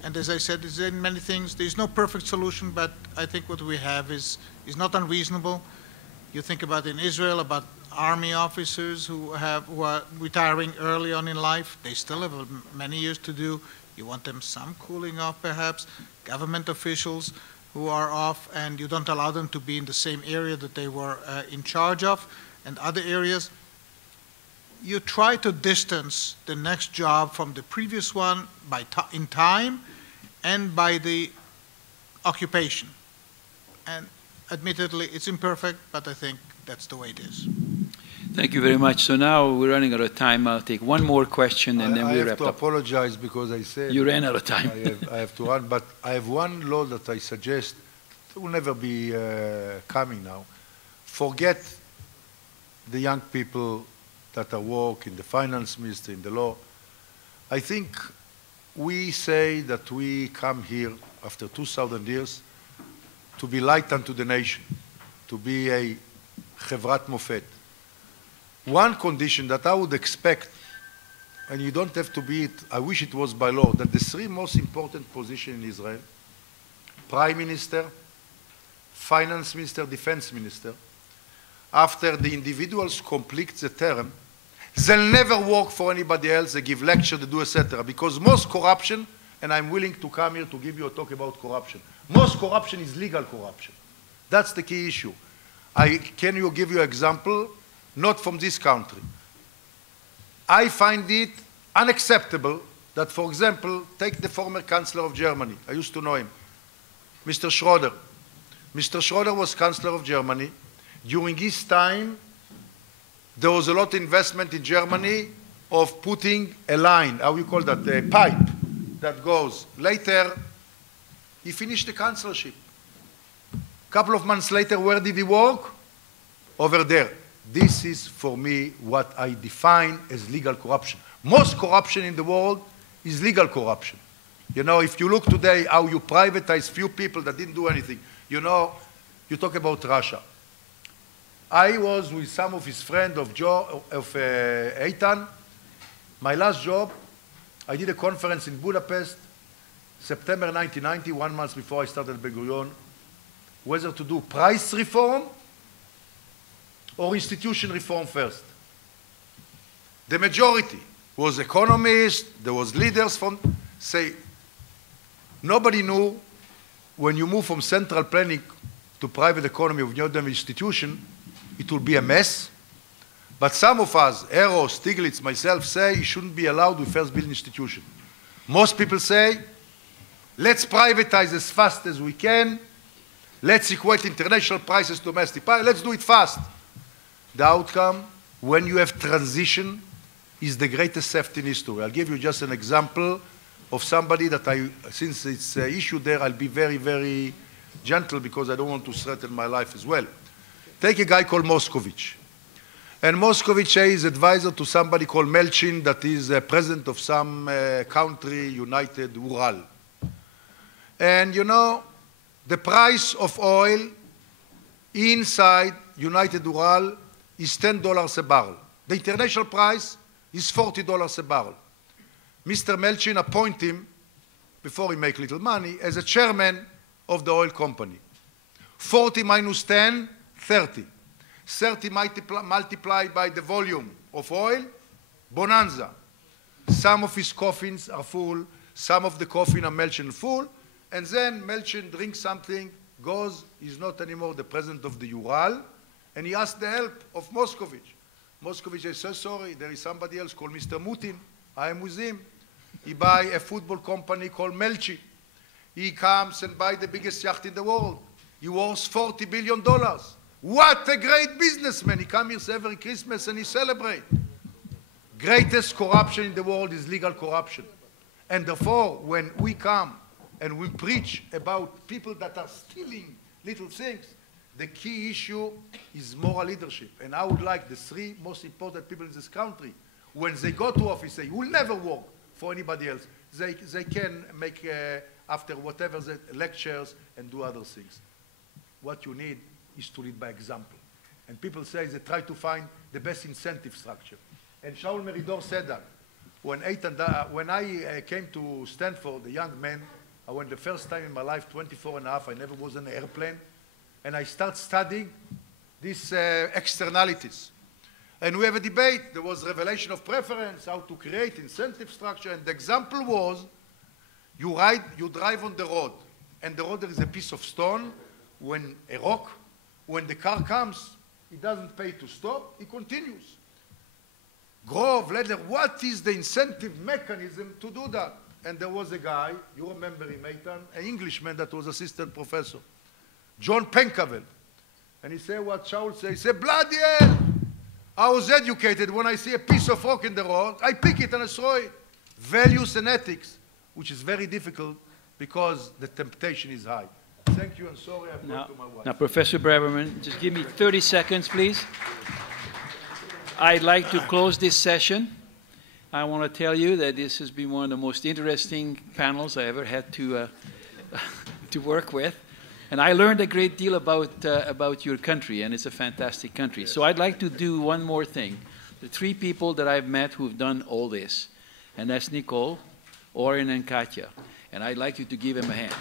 And as I said, there's in many things, there's no perfect solution, but I think what we have is not unreasonable. You think about in Israel, about army officers who are retiring early on in life. They still have many years to do. You want them some cooling off, perhaps. Government officials who are off, and you don't allow them to be in the same area that they were in charge of, and other areas. You try to distance the next job from the previous one in time and by the occupation. And admittedly, it's imperfect, but I think that's the way it is. Thank you very much. So now we're running out of time. I'll take one more question and then we wrap up. I have to apologize because I said... You ran out of time. I have to run, but I have one law that I suggest. It will never be coming now. Forget the young people that are working in the finance ministry, in the law. I think we say that we come here after 2,000 years to be light unto the nation, to be a חברת מופת. One condition that I would expect, and you don't have to be it, I wish it was by law, that the three most important positions in Israel, Prime Minister, Finance Minister, Defense Minister, after the individuals complete the term, they'll never work for anybody else, they give lecture, they do etc. Because most corruption, and I'm willing to come here to give you a talk about corruption, most corruption is legal corruption. That's the key issue. Can you give you an example? Not from this country. I find it unacceptable that, for example, take the former Chancellor of Germany. I used to know him, Mr. Schroeder. Mr. Schroeder was Chancellor of Germany. During his time, there was a lot of investment in Germany of putting a line, how you call that, a pipe that goes. Later, he finished the chancellorship. A couple of months later, where did he work? Over there. This is, for me, what I define as legal corruption. Most corruption in the world is legal corruption. You know, if you look today how you privatize few people that didn't do anything, you know, you talk about Russia. I was with some of his friends of Eitan. My last job, I did a conference in Budapest, September 1990, 1 month before I started Ben-Gurion, whether to do price reform or institution reform first. The majority was economists, there was leaders from, say, nobody knew when you move from central planning to private economy of new institution, it will be a mess. But some of us, Ero, Stiglitz, myself, say it shouldn't be allowed, we first build an institution. Most people say, let's privatize as fast as we can, let's equate international prices to domestic prices, let's do it fast. The outcome, when you have transition, is the greatest theft in history. I'll give you just an example of somebody that since it's an issue there, I'll be very, very gentle because I don't want to threaten my life as well. Take a guy called Moscovich. And Moscovich is advisor to somebody called Melchin that is president of some country, United Ural. And you know, the price of oil inside United Ural is $10 a barrel. The international price is $40 a barrel. Mr. Melchin appointed him, before he make little money, as a chairman of the oil company. 40 minus 10, 30. 30 multiplied by the volume of oil, bonanza. Some of his coffins are full, some of the coffin are Melchin full, and then Melchin drinks something, goes, he's not anymore the president of the Ural, and he asked the help of Moscovich. Moscovich says, so sorry, there is somebody else called Mr. Mutin. I am with him. He buy a football company called Melchi. He comes and buy the biggest yacht in the world. He worth $40 billion. What a great businessman. He comes here every Christmas and he celebrates. Greatest corruption in the world is legal corruption. And therefore, when we come and we preach about people that are stealing little things, the key issue is moral leadership. And I would like the three most important people in this country, when they go to office, they will never work for anybody else. They can make after whatever the lectures and do other things. What you need is to lead by example. And people say they try to find the best incentive structure. And Shaul Meridor said that. When I came to Stanford, a young man, I went the first time in my life, 24 and a half, I never was on an airplane, and I start studying these externalities. And we have a debate. There was revelation of preference, how to create incentive structure, and the example was you drive on the road, and the road there is a piece of stone, when a rock, when the car comes, he doesn't pay to stop, he continues. Grove, Ledler, what is the incentive mechanism to do that? And there was a guy, you remember him, Eitan, an Englishman that was assistant professor, John Pencavel. And he said what Shaul said, he said, bloody hell! I was educated when I see a piece of rock in the road, I pick it and I throw it. Values and ethics, which is very difficult because the temptation is high. Thank you, and sorry I've gone to my wife. Now, Professor Braverman, just give me 30 seconds, please. I'd like to close this session. I want to tell you that this has been one of the most interesting panels I ever had to work with. And I learned a great deal about your country, and it's a fantastic country. So I'd like to do one more thing. The three people that I've met who've done all this, and that's Nicole, Oren, and Katya. And I'd like you to give them a hand.